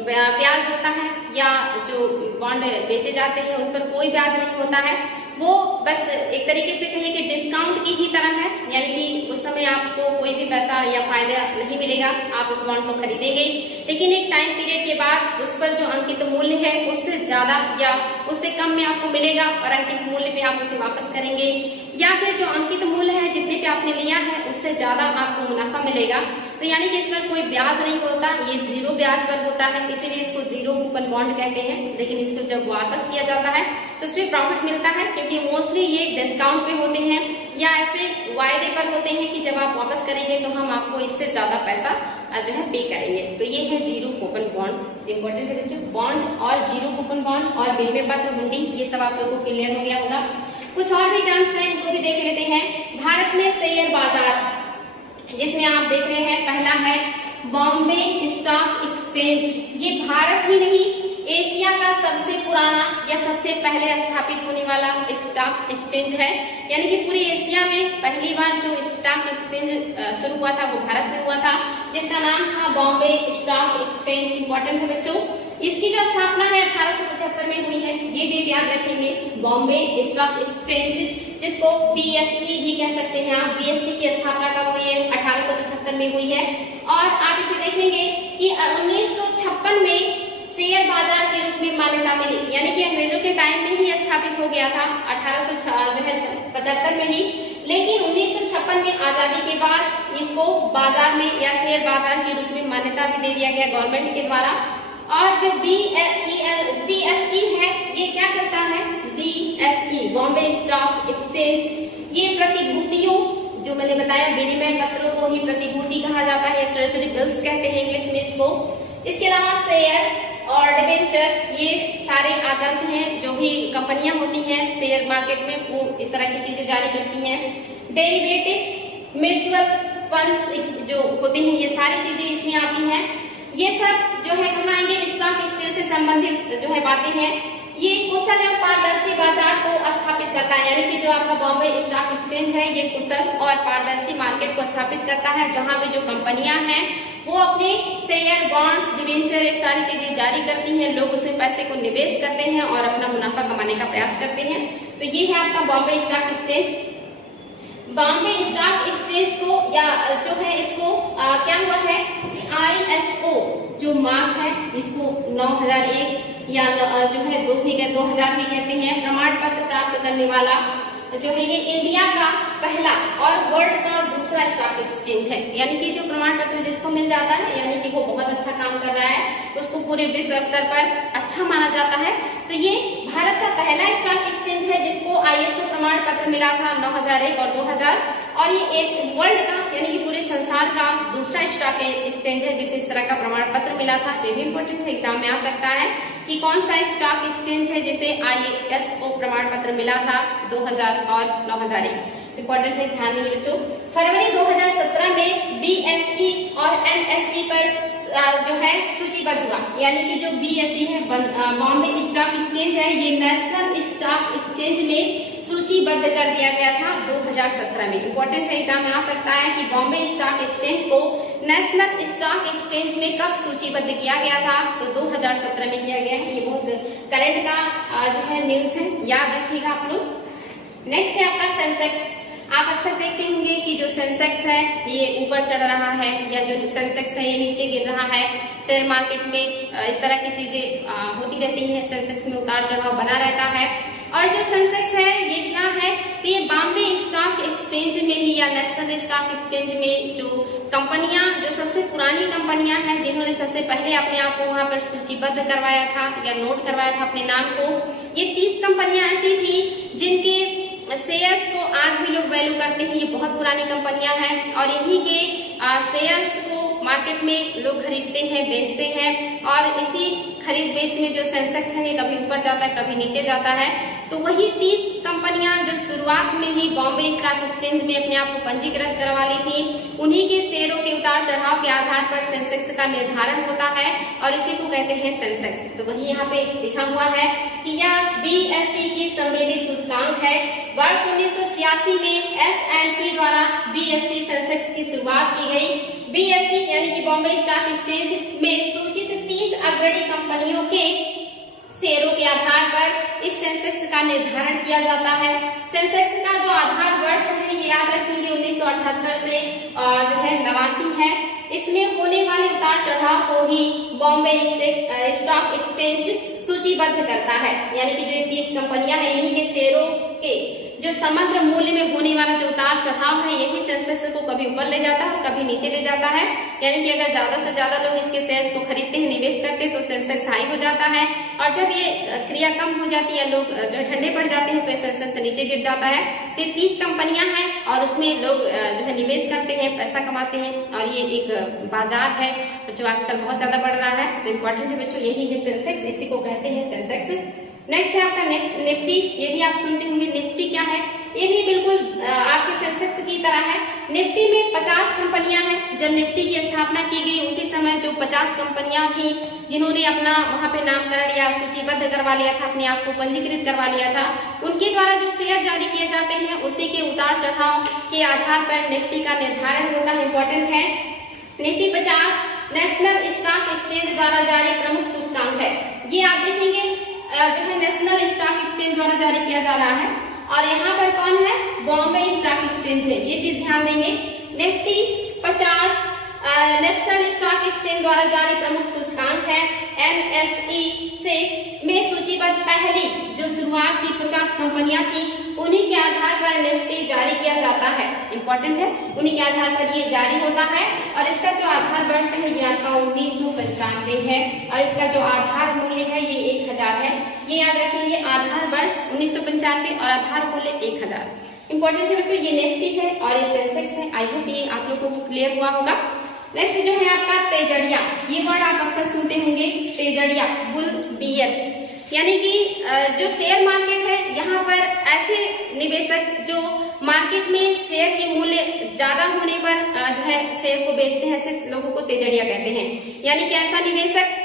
ब्याज होता है, या जो बॉन्ड बेचे जाते हैं उस पर कोई ब्याज नहीं होता है, वो बस एक तरीके से कहें कि डिस्काउंट की ही तरह है। यानी कि उस समय आपको कोई भी पैसा या फायदा नहीं मिलेगा, आप उस बॉन्ड को खरीदेंगे, लेकिन एक टाइम पीरियड के बाद उस पर जो अंकित मूल्य है उससे ज्यादा या उससे कम में आपको मिलेगा, और अंकित मूल्य पे आप उसे वापस करेंगे, या फिर जो अंकित मूल्य है जितने पे आपने लिया है उससे ज्यादा आपको मुनाफा मिलेगा। तो यानी कि इस पर कोई ब्याज नहीं होता, ये जीरो ब्याज पर होता है, इसीलिए इसको जीरो कूपन बॉन्ड कहते हैं। लेकिन इसको जब वापस किया जाता है तो उसमें प्रॉफिट मिलता है, क्योंकि मोस्टली ये डिस्काउंट पे होते हैं या ऐसे वायदे पर होते हैं कि जब आप वापस करेंगे तो हम आपको इससे ज्यादा पैसा जो है पे करेंगे। तो ये है जीरो कूपन बॉन्ड। इंपॉर्टेंट है बच्चों, बॉन्ड और जीरो कूपन बॉन्ड और विनिमय पत्र हुंडी, ये सब आप लोगों को क्लियर हो गया होगा। कुछ और भी टर्म्स हैं, इनको भी देख लेते हैं। भारत में शेयर बाजार, जिसमें आप देख रहे हैं, पहला है बॉम्बे स्टॉक एक्सचेंज। ये भारत ही नहीं, एशिया का सबसे पुराना या सबसे पहले स्थापित होने वाला स्टॉक एक्सचेंज है। यानी कि पूरी एशिया में पहली बार जो स्टॉक एक्सचेंज शुरू हुआ था वो भारत में हुआ था, जिसका नाम था बॉम्बे स्टॉक एक्सचेंज। इंपॉर्टेंट है बच्चों, इसकी जो स्थापना है 1875 में हुई है, ये डेट याद रखेंगे। बॉम्बे स्टॉक एक्सचेंज, जिसको BSE भी कह सकते हैं आप, BSE की स्थापना कब हुई है? 1875 में हुई है। और आप इसे देखेंगे कि 1956 में शेयर बाजार के रूप में मान्यता मिली, यानी कि अंग्रेजों के टाइम में ही स्थापित हो गया था, 1875 में ही। लेकिन 1956 में आजादी के बाद इसको बाजार में या शेयर बाजार के रूप में मान्यता भी दे दिया गया गवर्नमेंट के द्वारा। और जो BSE है, ये क्या करता है? BSE बॉम्बे स्टॉक एक्सचेंज, ये प्रतिभूतियों, जो मैंने बताया विनिमय पत्रों को ही प्रतिभूति कहा जाता है, ट्रेजरी बिल्स कहते हैं इंग्लिश में इसको। इसके अलावा शेयर और डिबेंचर, ये सारे आ जाते हैं। जो भी कंपनियां होती हैं शेयर मार्केट में, वो इस तरह की चीजें जारी करती हैं। डेरिवेटिव्स, म्यूचुअल फंड्स जो होते हैं, ये सारी चीजें इसमें आती हैं। ये सब जो है कहाँ आएंगे? स्टॉक एक्सचेंज से संबंधित जो है बातें हैं। ये कुशल एवं पारदर्शी बाजार को स्थापित करता है, यानी कि जो आपका बॉम्बे स्टॉक एक्सचेंज है ये कुशल और पारदर्शी मार्केट को स्थापित करता है, जहां भी जो कंपनियां हैं वो अपने शेयर, बॉन्ड्स, डिबेंचर, ये सारी चीजें जारी करती हैं। लोग उसमें पैसे को निवेश करते हैं और अपना मुनाफा कमाने का प्रयास करते हैं। तो ये है आपका Bombay stock exchange. Bombay stock exchange को या जो है इसको क्या हुआ है? ISO जो मार्क है, इसको 9001 या जो है 2000 भी कहते हैं, प्रमाण पत्र प्राप्त करने वाला जो है ये इंडिया का पहला और वर्ल्ड का दूसरा स्टॉक एक्सचेंज है। यानी कि जो प्रमाण पत्र जिसको मिल जाता है, यानी कि वो बहुत अच्छा काम कर रहा है, उसको पूरे विश्व स्तर पर अच्छा माना जाता है। तो ये भारत का पहला स्टॉक एक्सचेंज है जिसको ISO प्रमाण पत्र मिला था 9001 और 2000, और ये वर्ल्ड का यानी कि पूरे संसार का दूसरा स्टॉक एक्सचेंज है जिसे इस तरह का प्रमाण पत्र मिला था। तो ये भी इम्पोर्टेंट है, एग्जाम में आ सकता है कि कौन सा स्टॉक एक्सचेंज है जिसे ISO प्रमाण पत्र मिला था 2000 और 9001। इंपॉर्टेंट है, ध्यान देंगे बच्चों। फरवरी 2017 में BSE और NSE पर जो है सूचीबद्ध हुआ, यानी कि जो BSE है बॉम्बे स्टॉक एक्सचेंज है, ये नेशनल स्टॉक एक्सचेंज में सूचीबद्ध कर दिया गया था 2017 में। इंपॉर्टेंट है, एग्जाम में आ सकता है कि बॉम्बे स्टॉक एक्सचेंज को नेशनल स्टॉक एक्सचेंज में कब सूचीबद्ध किया गया था? तो 2017 में किया गया है। ये बहुत करंट का जो है न्यूज है, याद रखिएगा आप लोग। नेक्स्ट है आपका सेंसेक्स। आप अक्सर देखते होंगे कि जो सेंसेक्स है ये ऊपर चढ़ रहा है, या जो सेंसेक्स है ये नीचे गिर रहा है। शेयर मार्केट में इस तरह की चीजें होती रहती हैं, सेंसेक्स में उतार चढ़ाव बना रहता है। और जो सेंसेक्स है ये क्या है? तो ये बॉम्बे स्टॉक एक्सचेंज में ही या नेशनल स्टॉक एक्सचेंज में जो कंपनियां, जो सबसे पुरानी कंपनियां हैं, जिन्होंने सबसे पहले अपने आप को वहां पर सूचीबद्ध करवाया था या नोट करवाया था अपने नाम को, ये 30 कंपनियां ऐसी थी जिनके शेयर्स को आज भी लोग वैल्यू करते हैं। ये बहुत पुरानी कंपनियां हैं और इन्हीं के शेयर्स को मार्केट में लोग खरीदते हैं, बेचते हैं और इसी खरीद बेच में जो सेंसेक्स है ये कभी ऊपर जाता है, कभी नीचे जाता है। तो वही 30 कंपनियां जो शुरुआत में ही बॉम्बे स्टॉक एक्सचेंज में अपने आप को पंजीकृत करवा ली थी, उन्हीं के शेयरों के उतार चढ़ाव के आधार पर सेंसेक्स का निर्धारण होता है और इसी को कहते हैं सेंसेक्स। तो वही यहाँ पे लिखा हुआ है कि यह BSE की सम्मेलित सूचकांक है। वर्ष 1986 में S&P द्वारा BSE सेंसेक्स की शुरुआत की गई। BSE यानी कि बॉम्बे स्टॉक एक्सचेंज में सूचित 30 अग्रणी कंपनियों के शेयरों के आधार पर इस सेंसेक्स का निर्धारण किया जाता है। सेंसेक्स का जो आधार वर्ष है ये याद रखेंगे 1978 से जो है 89 है। इसमें होने वाले उतार चढ़ाव को ही बॉम्बे स्टॉक एक्सचेंज सूचीबद्ध करता है। यानी कि जो 30 कंपनियां हैं इन्हीं के शेयरों के जो समग्र मूल्य में होने वाला जो उतार चढ़ाव है यही सेंसेक्स को कभी ऊपर ले जाता है और कभी नीचे ले जाता है। यानी कि अगर ज्यादा से ज्यादा लोग इसके शेयर्स को खरीदते हैं, निवेश करते हैं तो सेंसेक्स हाई हो जाता है और जब ये क्रिया कम हो जाती है, लोग जो ठंडे पड़ जाते हैं तो सेंसेक्स नीचे गिर जाता है। तो 30 कंपनियां हैं और उसमें लोग जो है निवेश करते हैं, पैसा कमाते हैं और ये एक बाजार है जो आजकल बहुत ज्यादा बढ़ रहा है। तो इम्पोर्टेंट है बच्चों, यही है सेंसेक्स, इसी को कहते हैं सेंसेक्स। नेक्स्ट है आपका निफ्टी। ये भी आप सुनते होंगे, निफ्टी क्या है? ये भी बिल्कुल आपके सेंसेक्स की तरह है। निफ्टी में 50 कंपनियां हैं। जब निफ्टी की स्थापना की गई उसी समय जो 50 कंपनियां थी जिन्होंने अपना वहां पे नामकरण या सूचीबद्ध करवा लिया था, अपने आप को पंजीकृत करवा लिया था, उनके द्वारा जो शेयर जारी किए जाते हैं उसी के उतार चढ़ाव के आधार पर निफ्टी का निर्धारण होता है। इम्पोर्टेंट है। निफ्टी 50 नेशनल स्टॉक एक्सचेंज द्वारा जारी प्रमुख सूचकांक है। ये आप देखेंगे जो है नेशनल स्टॉक एक्सचेंज द्वारा जारी किया जा रहा है और यहाँ पर कौन है? बॉम्बे स्टॉक एक्सचेंज है। ये चीज ध्यान देंगे। निफ्टी 50 नेशनल स्टॉक एक्सचेंज द्वारा जारी प्रमुख सूचकांक है। NSE से में सूचीबद्ध पहली जो शुरुआत की 50 कंपनियां थी उन्हीं के आधार पर निफ्टी जारी किया जाता है। इम्पोर्टेंट है, उन्हीं के आधार पर ये जारी होता है और इसका जो आधार वर्ष है ये आपका 1995 है और इसका जो आधार मूल्य है ये 1000 है। ये याद रखेंगे, आधार वर्ष 1995 और आधार मूल्य 1000। इम्पोर्टेंट है बच्चों, ये निफ्टी है और ये सेंसेक्स है। आई होप ये आप लोगों को क्लियर हुआ होगा। नेक्स्ट जो है आपका तेजड़िया। ये वर्ड आप अक्सर सुनते होंगे, तेजड़िया, बुल बियर। यानी कि जो शेयर मार्केट है यहाँ पर ऐसे निवेशक जो मार्केट में शेयर के मूल्य ज्यादा होने पर जो है शेयर को बेचते हैं, ऐसे लोगों को तेजड़िया कहते हैं। यानी कि ऐसा निवेशक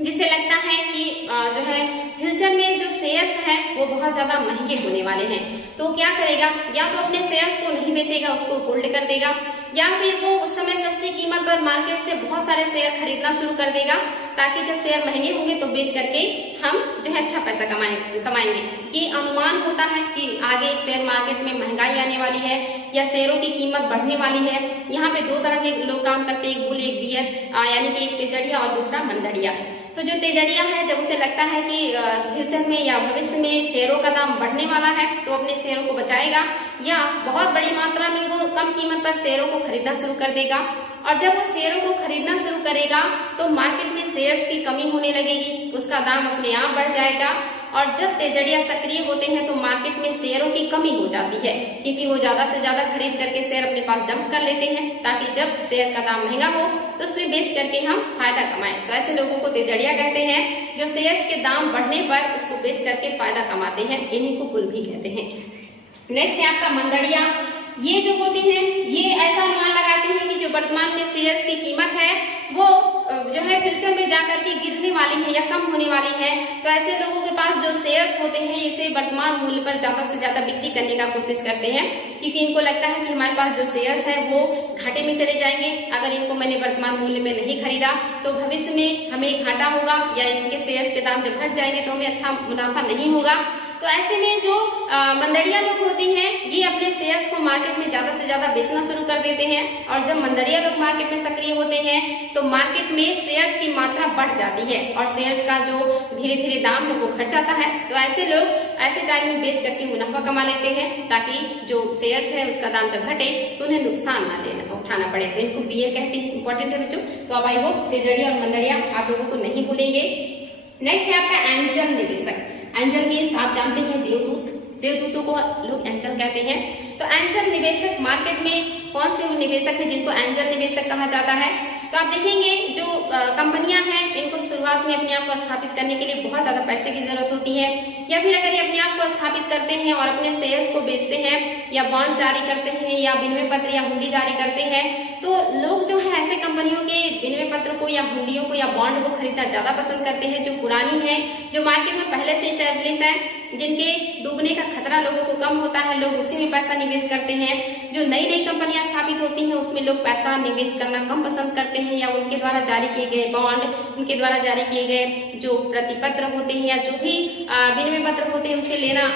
जिसे लगता है कि जो है फ्यूचर में जो शेयर्स हैं वो बहुत ज्यादा महंगे होने वाले हैं, तो क्या करेगा? या तो अपने शेयर्स को नहीं बेचेगा, उसको होल्ड कर देगा, या फिर वो उस समय सस्ती कीमत पर मार्केट से बहुत सारे शेयर खरीदना शुरू कर देगा ताकि जब शेयर महंगे होंगे तो बेच करके हम जो है अच्छा पैसा कमाएंगे। ये अनुमान होता है कि आगे शेयर मार्केट में महंगाई आने वाली है या शेयरों की कीमत बढ़ने वाली है। यहाँ पे दो तरह के लोग काम करते हैं, एक बुल एक बियर, यानी कि एक तेजड़िया और दूसरा मंदड़िया। तो जो तेजड़िया है जब उसे लगता है कि फ्यूचर में या भविष्य में शेयरों का दाम बढ़ने वाला है तो अपने शेयरों को बचाएगा या बहुत बड़ी मात्रा में वो कम कीमत पर शेयरों को खरीदना शुरू कर देगा। और जब वो शेयरों को खरीदना शुरू करेगा तो मार्केट में शेयर्स की कमी होने लगेगी, उसका दाम अपने आप बढ़ जाएगा। और जब तेजड़िया सक्रिय होते हैं तो मार्केट में शेयरों की कमी हो जाती है क्योंकि वो ज्यादा से ज्यादा खरीद करके शेयर अपने पास डंप कर लेते हैं ताकि जब शेयर का दाम महंगा हो तो उसमें बेच करके हम फायदा कमाएं। तो ऐसे लोगों को तेजड़िया कहते हैं जो शेयर्स के दाम बढ़ने पर उसको बेच करके फायदा कमाते हैं, इन्हीं को बुल भी कहते हैं। नेक्स्ट है आपका मंदड़िया। ये जो होती है ये ऐसा अनुमान लगाते हैं कि जो वर्तमान में शेयर्स की कीमत है वो जो है फ्यूचर में जाकर के गिरने वाली है या कम होने वाली है। तो ऐसे लोगों के पास जो शेयर्स होते हैं इसे वर्तमान मूल्य पर ज्यादा से ज्यादा बिक्री करने का कोशिश करते हैं क्योंकि इनको लगता है कि हमारे पास जो शेयर्स है वो घाटे में चले जाएंगे। अगर इनको मैंने वर्तमान मूल्य में नहीं खरीदा तो भविष्य में हमें घाटा होगा या इनके शेयर्स के दाम जब घट जाएंगे तो हमें अच्छा मुनाफा नहीं होगा। तो ऐसे में जो मंदड़िया लोग होते हैं ये अपने शेयर्स को मार्केट में ज्यादा से ज्यादा बेचना शुरू कर देते हैं, और जब मंदड़िया लोग मार्केट में सक्रिय होते हैं तो मार्केट में शेयर्स की मात्रा बढ़ जाती है और शेयर्स का जो धीरे धीरे दाम है वो घट जाता है। तो ऐसे लोग ऐसे टाइम में बेच करके मुनाफा कमा लेते हैं, ताकि जो शेयर्स है उसका दाम जब घटे तो उन्हें नुकसान ना लेना उठाना पड़े। तो इनको बीए कहते हैं, इंपॉर्टेंट है बच्चों। तो अब आई होप तेजड़िया और मंदड़िया आप लोगों को नहीं भूलेंगे। नेक्स्ट है आपका एंजल निवेशक। एंजल मीन्स आप जानते हैं देवदूत, देवदूतों को लोग एंजल कहते हैं। तो एंजल निवेशक मार्केट में कौन से निवेशक है जिनको एंजल निवेशक कहा जाता है? तो आप देखेंगे जो कंपनियां हैं इनको शुरुआत में अपने आप को स्थापित करने के लिए बहुत ज्यादा पैसे की जरूरत होती है, या फिर अगर ये अपने आप को स्थापित करते हैं और अपने शेयर्स को बेचते हैं या बॉन्ड जारी करते हैं या विनिमय पत्र या हुंडी जारी करते हैं, तो लोग जो है ऐसे कंपनियों के विनिमय पत्र को या हुंडियों को या बॉन्ड को खरीदना ज्यादा पसंद करते हैं, जो पुरानी है, जो मार्केट में पहले से स्टैब्लिश है, जिनके डूबने का खतरा लोगों को कम होता है, लोग उसी में पैसा निवेश करते हैं। जो नई नई कंपनियां स्थापित होती हैं उसमें लोग पैसा निवेश करना कम पसंद करते हैं, या उनके द्वारा जारी किए गए बॉन्ड, उनके द्वारा जारी किए गए जो प्रतिपत्र होते हैं या जो भी विनिमय पत्र होते हैं उसे लेना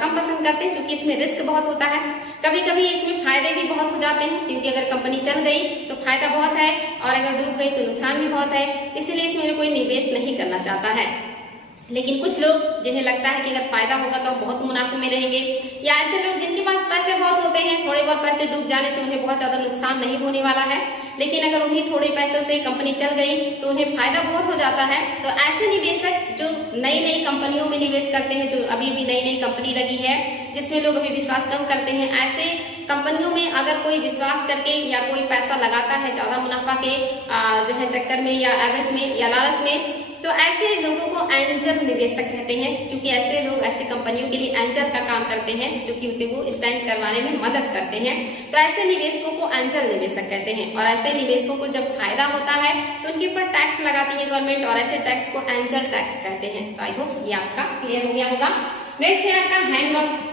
कम पसंद करते हैं, क्योंकि इसमें रिस्क बहुत होता है। कभी कभी इसमें फायदे भी बहुत हो जाते हैं, क्योंकि अगर कंपनी चल गई तो फायदा बहुत है और अगर डूब गई तो नुकसान भी बहुत है, इसलिए इसमें कोई निवेश नहीं करना चाहता है। लेकिन कुछ लोग जिन्हें लगता है कि अगर फायदा होगा तो हम बहुत मुनाफे में रहेंगे, या ऐसे लोग जिनके पास पैसे बहुत होते हैं, थोड़े बहुत पैसे डूब जाने से उन्हें बहुत ज्यादा नुकसान नहीं होने वाला है, लेकिन अगर उन्हीं थोड़े पैसों से कंपनी चल गई तो उन्हें फायदा बहुत हो जाता है। तो ऐसे निवेशक जो नई नई कंपनियों में निवेश करते हैं, जो अभी भी नई नई कंपनी लगी है जिसमें लोग अभी विश्वास कम करते हैं, ऐसे कंपनियों में अगर कोई विश्वास करके या कोई पैसा लगाता है ज्यादा मुनाफा के जो है चक्कर में या एवज में या लालच में, तो ऐसे लोगों को एंजल निवेशक कहते हैं, क्योंकि ऐसे लोग ऐसे कंपनियों के लिए एंजल का काम करते हैं, जो कि उसे वो स्टैंड करवाने में मदद करते हैं। तो ऐसे निवेशकों को एंजल निवेशक कहते हैं, और ऐसे निवेशकों को जब फायदा होता है तो उनके ऊपर टैक्स लगाती है गवर्नमेंट, और ऐसे टैक्स को एंजल टैक्स कहते हैं। तो आई होप ये आपका क्लियर हो गया होगा। नेक्स्ट है आपका हैंगअप।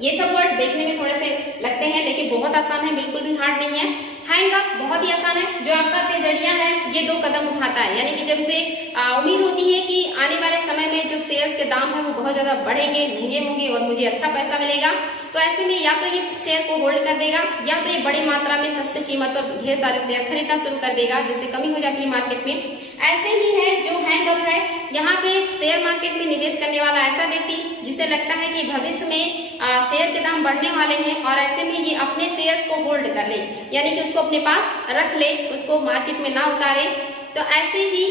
ये सब वर्ड देखने में थोड़े से लगते हैं लेकिन बहुत आसान है, बिल्कुल भी हार्ड नहीं है। हैंगअप बहुत ही आसान है। जो आपका तेजड़िया है ये 2 कदम उठाता है, यानी कि जब इसे उम्मीद होती है कि आने वाले समय में जो शेयर्स के दाम है वो बहुत ज्यादा बढ़ेंगे, महंगे होंगे और मुझे अच्छा पैसा मिलेगा, तो ऐसे में या तो ये शेयर को होल्ड कर देगा या तो ये बड़ी मात्रा में सस्ती कीमत पर ढेर सारे शेयर खरीदना शुरू कर देगा, जिससे कमी हो जाती है मार्केट में। ऐसे ही है जो हैंगअप है, यहाँ पे शेयर मार्केट में निवेश करने वाला ऐसा व्यक्ति जिसे लगता है कि भविष्य में शेयर के दाम बढ़ने वाले हैं, और ऐसे में ये अपने शेयर्स को होल्ड कर ले, यानी कि उसको अपने पास रख ले, उसको मार्केट में ना उतारे। तो ऐसे ही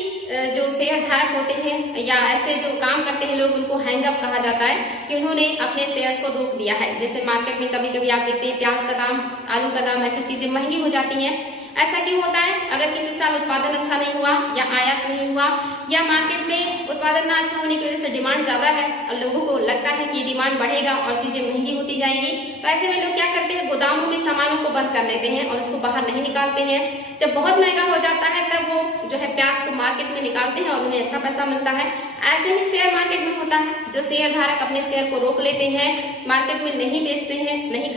जो शेयर धारक होते हैं या ऐसे जो काम करते हैं लोग, उनको हैंगअप कहा जाता है कि उन्होंने अपने शेयर्स को रोक दिया है। जैसे मार्केट में कभी कभी आप देखते हैं प्याज का दाम, आलू का दाम, ऐसी चीजें महंगी हो जाती हैं। ऐसा क्यों होता है? अगर किसी साल उत्पादन अच्छा नहीं हुआ या आयात नहीं हुआ, या मार्केट में उत्पादन ना अच्छा होने की वजह से डिमांड ज्यादा है और लोगों को लगता है कि ये डिमांड बढ़ेगा और चीजें महंगी होती जाएंगी, तो ऐसे में लोग क्या करते हैं, गोदामों में सामानों को बंद कर देते हैं और उसको बाहर नहीं निकालते हैं। जब बहुत महंगा हो जाता है तब वो जो है प्याज को मार्केट में निकालते हैं और उन्हें अच्छा पैसा मिलता है। ऐसे ही शेयर मार्केट में होता है, जो शेयर धारक अपने शेयर को रोक लेते हैं, मार्केट में नहीं बेचते हैं, नहीं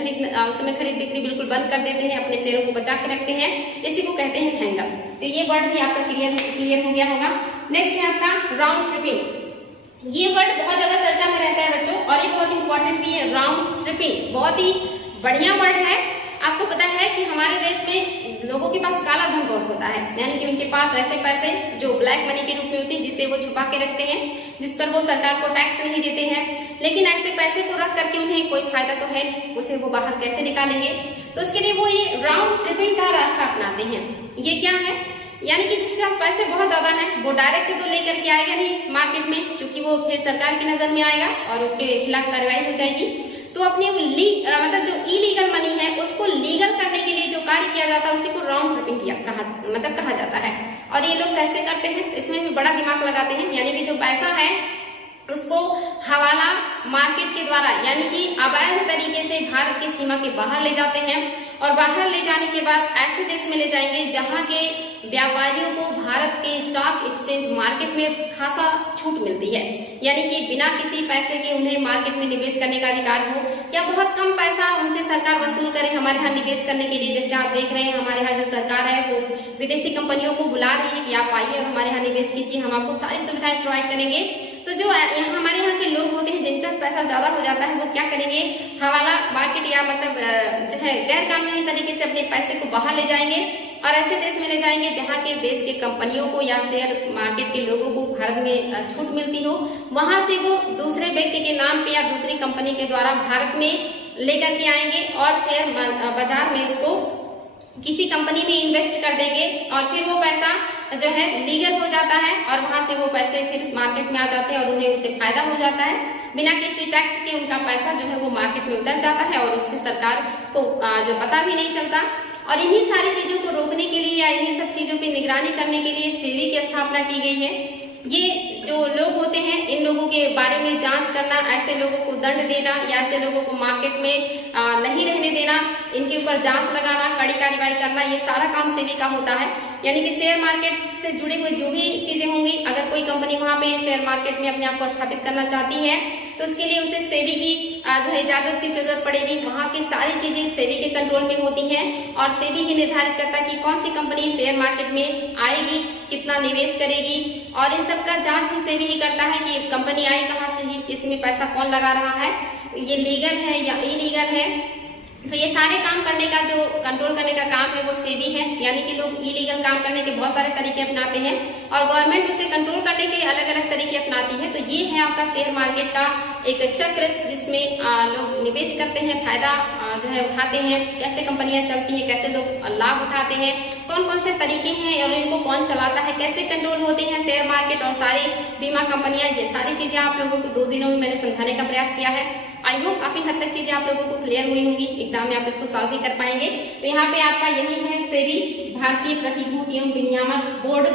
उसमें खरीद बिक्री बिल्कुल बंद कर देते हैं, अपने शेयरों को बचा के रखते हैं, इसी को कहते हैं हैंगअप। तो ये वर्ड भी आपका क्लियर हो गया होगा। नेक्स्ट है आपका राउंड ट्रिपिंग। ये वर्ड बहुत ज्यादा चर्चा में रहता है बच्चों, और ये बहुत इंपॉर्टेंट भी है। राउंड ट्रिपिंग बहुत ही बढ़िया वर्ड है। आपको पता है कि हमारे देश में लोगों के पास काला धन बहुत होता है, यानी कि उनके पास ऐसे पैसे जो ब्लैक मनी के रूप में होते हैं, जिसे वो छुपा के रखते हैं, जिस पर वो सरकार को टैक्स नहीं देते हैं। लेकिन ऐसे पैसे को रख करके उन्हें कोई फायदा तो है, उसे वो बाहर कैसे निकालेंगे? तो उसके लिए वो ये राउंड ट्रिपिंग का रास्ता अपनाते हैं। ये क्या है? यानी कि जिसके पास पैसे बहुत ज्यादा हैं वो डायरेक्ट तो लेकर के आएगा नहीं मार्केट में, क्योंकि वो फिर सरकार की नजर में आएगा और उसके खिलाफ कार्रवाई हो जाएगी। तो अपने मतलब जो इलीगल मनी है उसको लीगल करने के लिए जो कार्य किया जाता है उसी को राउंड ट्रिपिंग कहा जाता है। और ये लोग कैसे करते हैं? इसमें भी बड़ा दिमाग लगाते हैं। यानी कि जो पैसा है उसको हवाला मार्केट के द्वारा, यानी कि अवैध तरीके से भारत की सीमा के बाहर ले जाते हैं, और बाहर ले जाने के बाद ऐसे देश में ले जाएंगे जहां के व्यापारियों को भारत के स्टॉक एक्सचेंज मार्केट में खासा छूट मिलती है, यानी कि बिना किसी पैसे के उन्हें मार्केट में निवेश करने का अधिकार हो, या बहुत कम पैसा उनसे सरकार वसूल करे हमारे यहाँ निवेश करने के लिए। जैसे आप देख रहे हैं हमारे यहाँ जो सरकार है वो विदेशी कंपनियों को बुला रही है कि आप आइए और हमारे यहाँ निवेश कीजिए, हम आपको सारी सुविधाएं प्रोवाइड करेंगे। तो जो हमारे यहाँ के लोग होते हैं जिनका पैसा ज्यादा हो जाता है वो क्या करेंगे, हवाला मार्केट या मतलब जो है गैर कानूनी तरीके से अपने पैसे को बाहर ले जाएंगे और ऐसे देश में ले जाएंगे जहाँ के देश के कंपनियों को या शेयर मार्केट के लोगों को भारत में छूट मिलती हो, वहां से वो दूसरे व्यक्ति के नाम पे या दूसरी कंपनी के द्वारा भारत में लेकर के आएंगे और शेयर बाजार में उसको किसी कंपनी में इन्वेस्ट कर देंगे और फिर वो पैसा जो है लीगल हो जाता है और वहां से वो पैसे फिर मार्केट में आ जाते हैं और उन्हें उससे फायदा हो जाता है। बिना किसी टैक्स के उनका पैसा जो है वो मार्केट में उतर जाता है और उससे सरकार को जो पता भी नहीं चलता। और इन्हीं सारी चीजों को रोकने के लिए या इन्हीं सब चीजों की निगरानी करने के लिए सेबी की स्थापना की गई है। ये जो लोग होते हैं इन लोगों के बारे में जांच करना, ऐसे लोगों को दंड देना या ऐसे लोगों को मार्केट में नहीं रहने देना, इनके ऊपर जांच लगाना, कड़ी कार्रवाई करना, ये सारा काम सेबी का होता है। यानी कि शेयर मार्केट से जुड़े हुए जो भी चीजें होंगी, अगर कोई कंपनी वहां पे शेयर मार्केट में अपने आप को स्थापित करना चाहती है तो उसके लिए उसे सेबी की जो है इजाजत की जरूरत पड़ेगी। वहां की सारी चीजें सेबी के कंट्रोल में होती हैं और सेबी ही निर्धारित करता है कि कौन सी कंपनी शेयर मार्केट में आएगी, कितना निवेश करेगी और इन सब का जांच भी सेबी ही करता है कि कंपनी आई कहाँ से, ही इसमें पैसा कौन लगा रहा है, ये लीगल है या इलीगल है। तो ये सारे काम करने का जो कंट्रोल करने का काम है वो सेबी है। यानी कि लोग इलीगल काम करने के बहुत सारे तरीके अपनाते हैं और गवर्नमेंट उसे कंट्रोल करने के अलग अलग तरीके अपनाती है। तो ये है आपका शेयर मार्केट का एक चक्र जिसमें लोग निवेश करते हैं, फायदा जो है उठाते हैं, कैसे कंपनियां चलती हैं, कैसे लोग लाभ उठाते हैं, कौन कौन से तरीके हैं और इनको कौन चलाता है, कैसे कंट्रोल होते हैं शेयर मार्केट और सारी बीमा कंपनियां। ये सारी चीजें आप लोगों को 2 दिनों में मैंने समझाने का प्रयास किया है। आई होप काफी हद तक चीजें आप लोगों को क्लियर हुई होंगी, एग्जाम में आप इसको सॉल्व भी कर पाएंगे। तो यहाँ पे आपका यही है सेबी, भारतीय प्रतिभूति एवं विनियामक बोर्ड,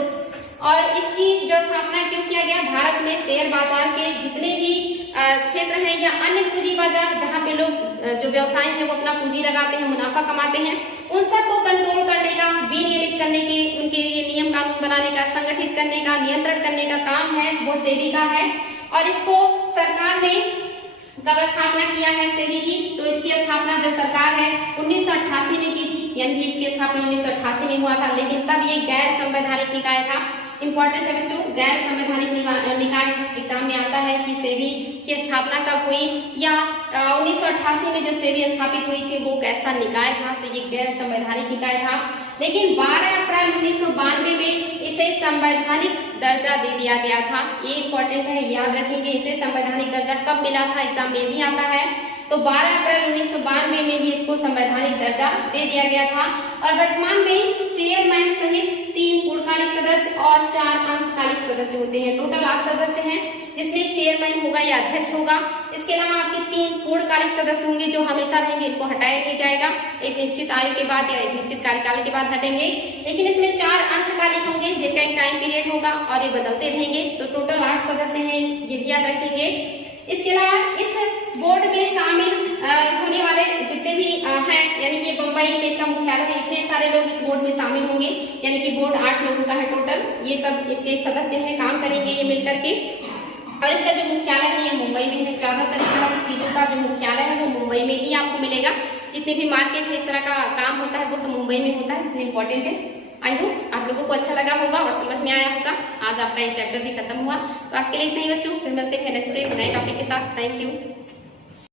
और इसकी जो स्थापना क्यों किया गया, भारत में शेयर बाजार के जितने भी क्षेत्र हैं या अन्य पूंजी बाजार जहाँ पे लोग जो व्यवसाय है वो अपना पूंजी लगाते हैं, मुनाफा कमाते हैं, उन सबको कंट्रोल करने का, विनियमित करने के, उनके लिए नियम कानून बनाने का, संगठित करने का, नियंत्रण करने का काम है वो सेबी का है। और इसको सरकार ने कब स्थापना किया है सेबी की, तो इसकी स्थापना जो सरकार है 1988 में की थी। यानी कि इसकी स्थापना 1988 में हुआ था, लेकिन तब ये गैर संवैधानिक निकाय था। इंपॉर्टेंट है बच्चों, गैर संवैधानिक निकाय एग्जाम में आता है कि सेबी की स्थापना कब हुई या 1988 में जो सेबी स्थापित हुई थी वो कैसा निकाय था, तो ये गैर संवैधानिक निकाय था। लेकिन 12 अप्रैल 1992 में इसे संवैधानिक दर्जा दे दिया गया था। ये इंपॉर्टेंट है, याद रखेंगे इसे संवैधानिक दर्जा कब मिला था, एग्जाम में भी आता है। तो 12 अप्रैल 1992 में ही इसको संवैधानिक दर्जा दे दिया गया था। और वर्तमान में चेयरमैन सहित 3 पूर्णकालिक सदस्य और 4 अंशकालिक सदस्य होते हैं। टोटल 8 सदस्य हैं जिसमें चेयरमैन होगा या अध्यक्ष होगा। इसके अलावा आपके 3 पूर्णकालिक सदस्य होंगे जो हमेशा रहेंगे, इनको हटाया नहीं जाएगा, एक निश्चित आयु के बाद या एक निश्चित कार्यकाल के बाद हटेंगे। लेकिन इसमें 4 अंशकालिक होंगे जिनका एक टाइम पीरियड होगा और ये बदलते रहेंगे। तो टोटल 8 सदस्य हैं, ये भी याद रखेंगे। इसके अलावा इस बोर्ड में शामिल होने वाले जितने भी हैं, यानी कि बम्बई में इसका मुख्यालय है, इतने सारे लोग इस बोर्ड में शामिल होंगे। यानी कि बोर्ड 8 लोगों का है टोटल। ये सब इसके सदस्य हैं, काम करेंगे ये मिलकर के। और इसका जो मुख्यालय है ये मुंबई में है। ज्यादातर इस तरह की चीजों का जो मुख्यालय है वो मुंबई में ही आपको मिलेगा। जितने भी मार्केट है इस तरह का काम होता है वो सब मुंबई में होता है, इसलिए इंपॉर्टेंट है। आई होप आप लोगों को अच्छा लगा होगा और समझ में आया होगा। आज आपका ये चैप्टर भी खत्म हुआ। तो आज के लिए इतना ही बच्चों, फिर मिलते हैं नेक्स्ट डे नए टॉपिक के साथ। Thank you.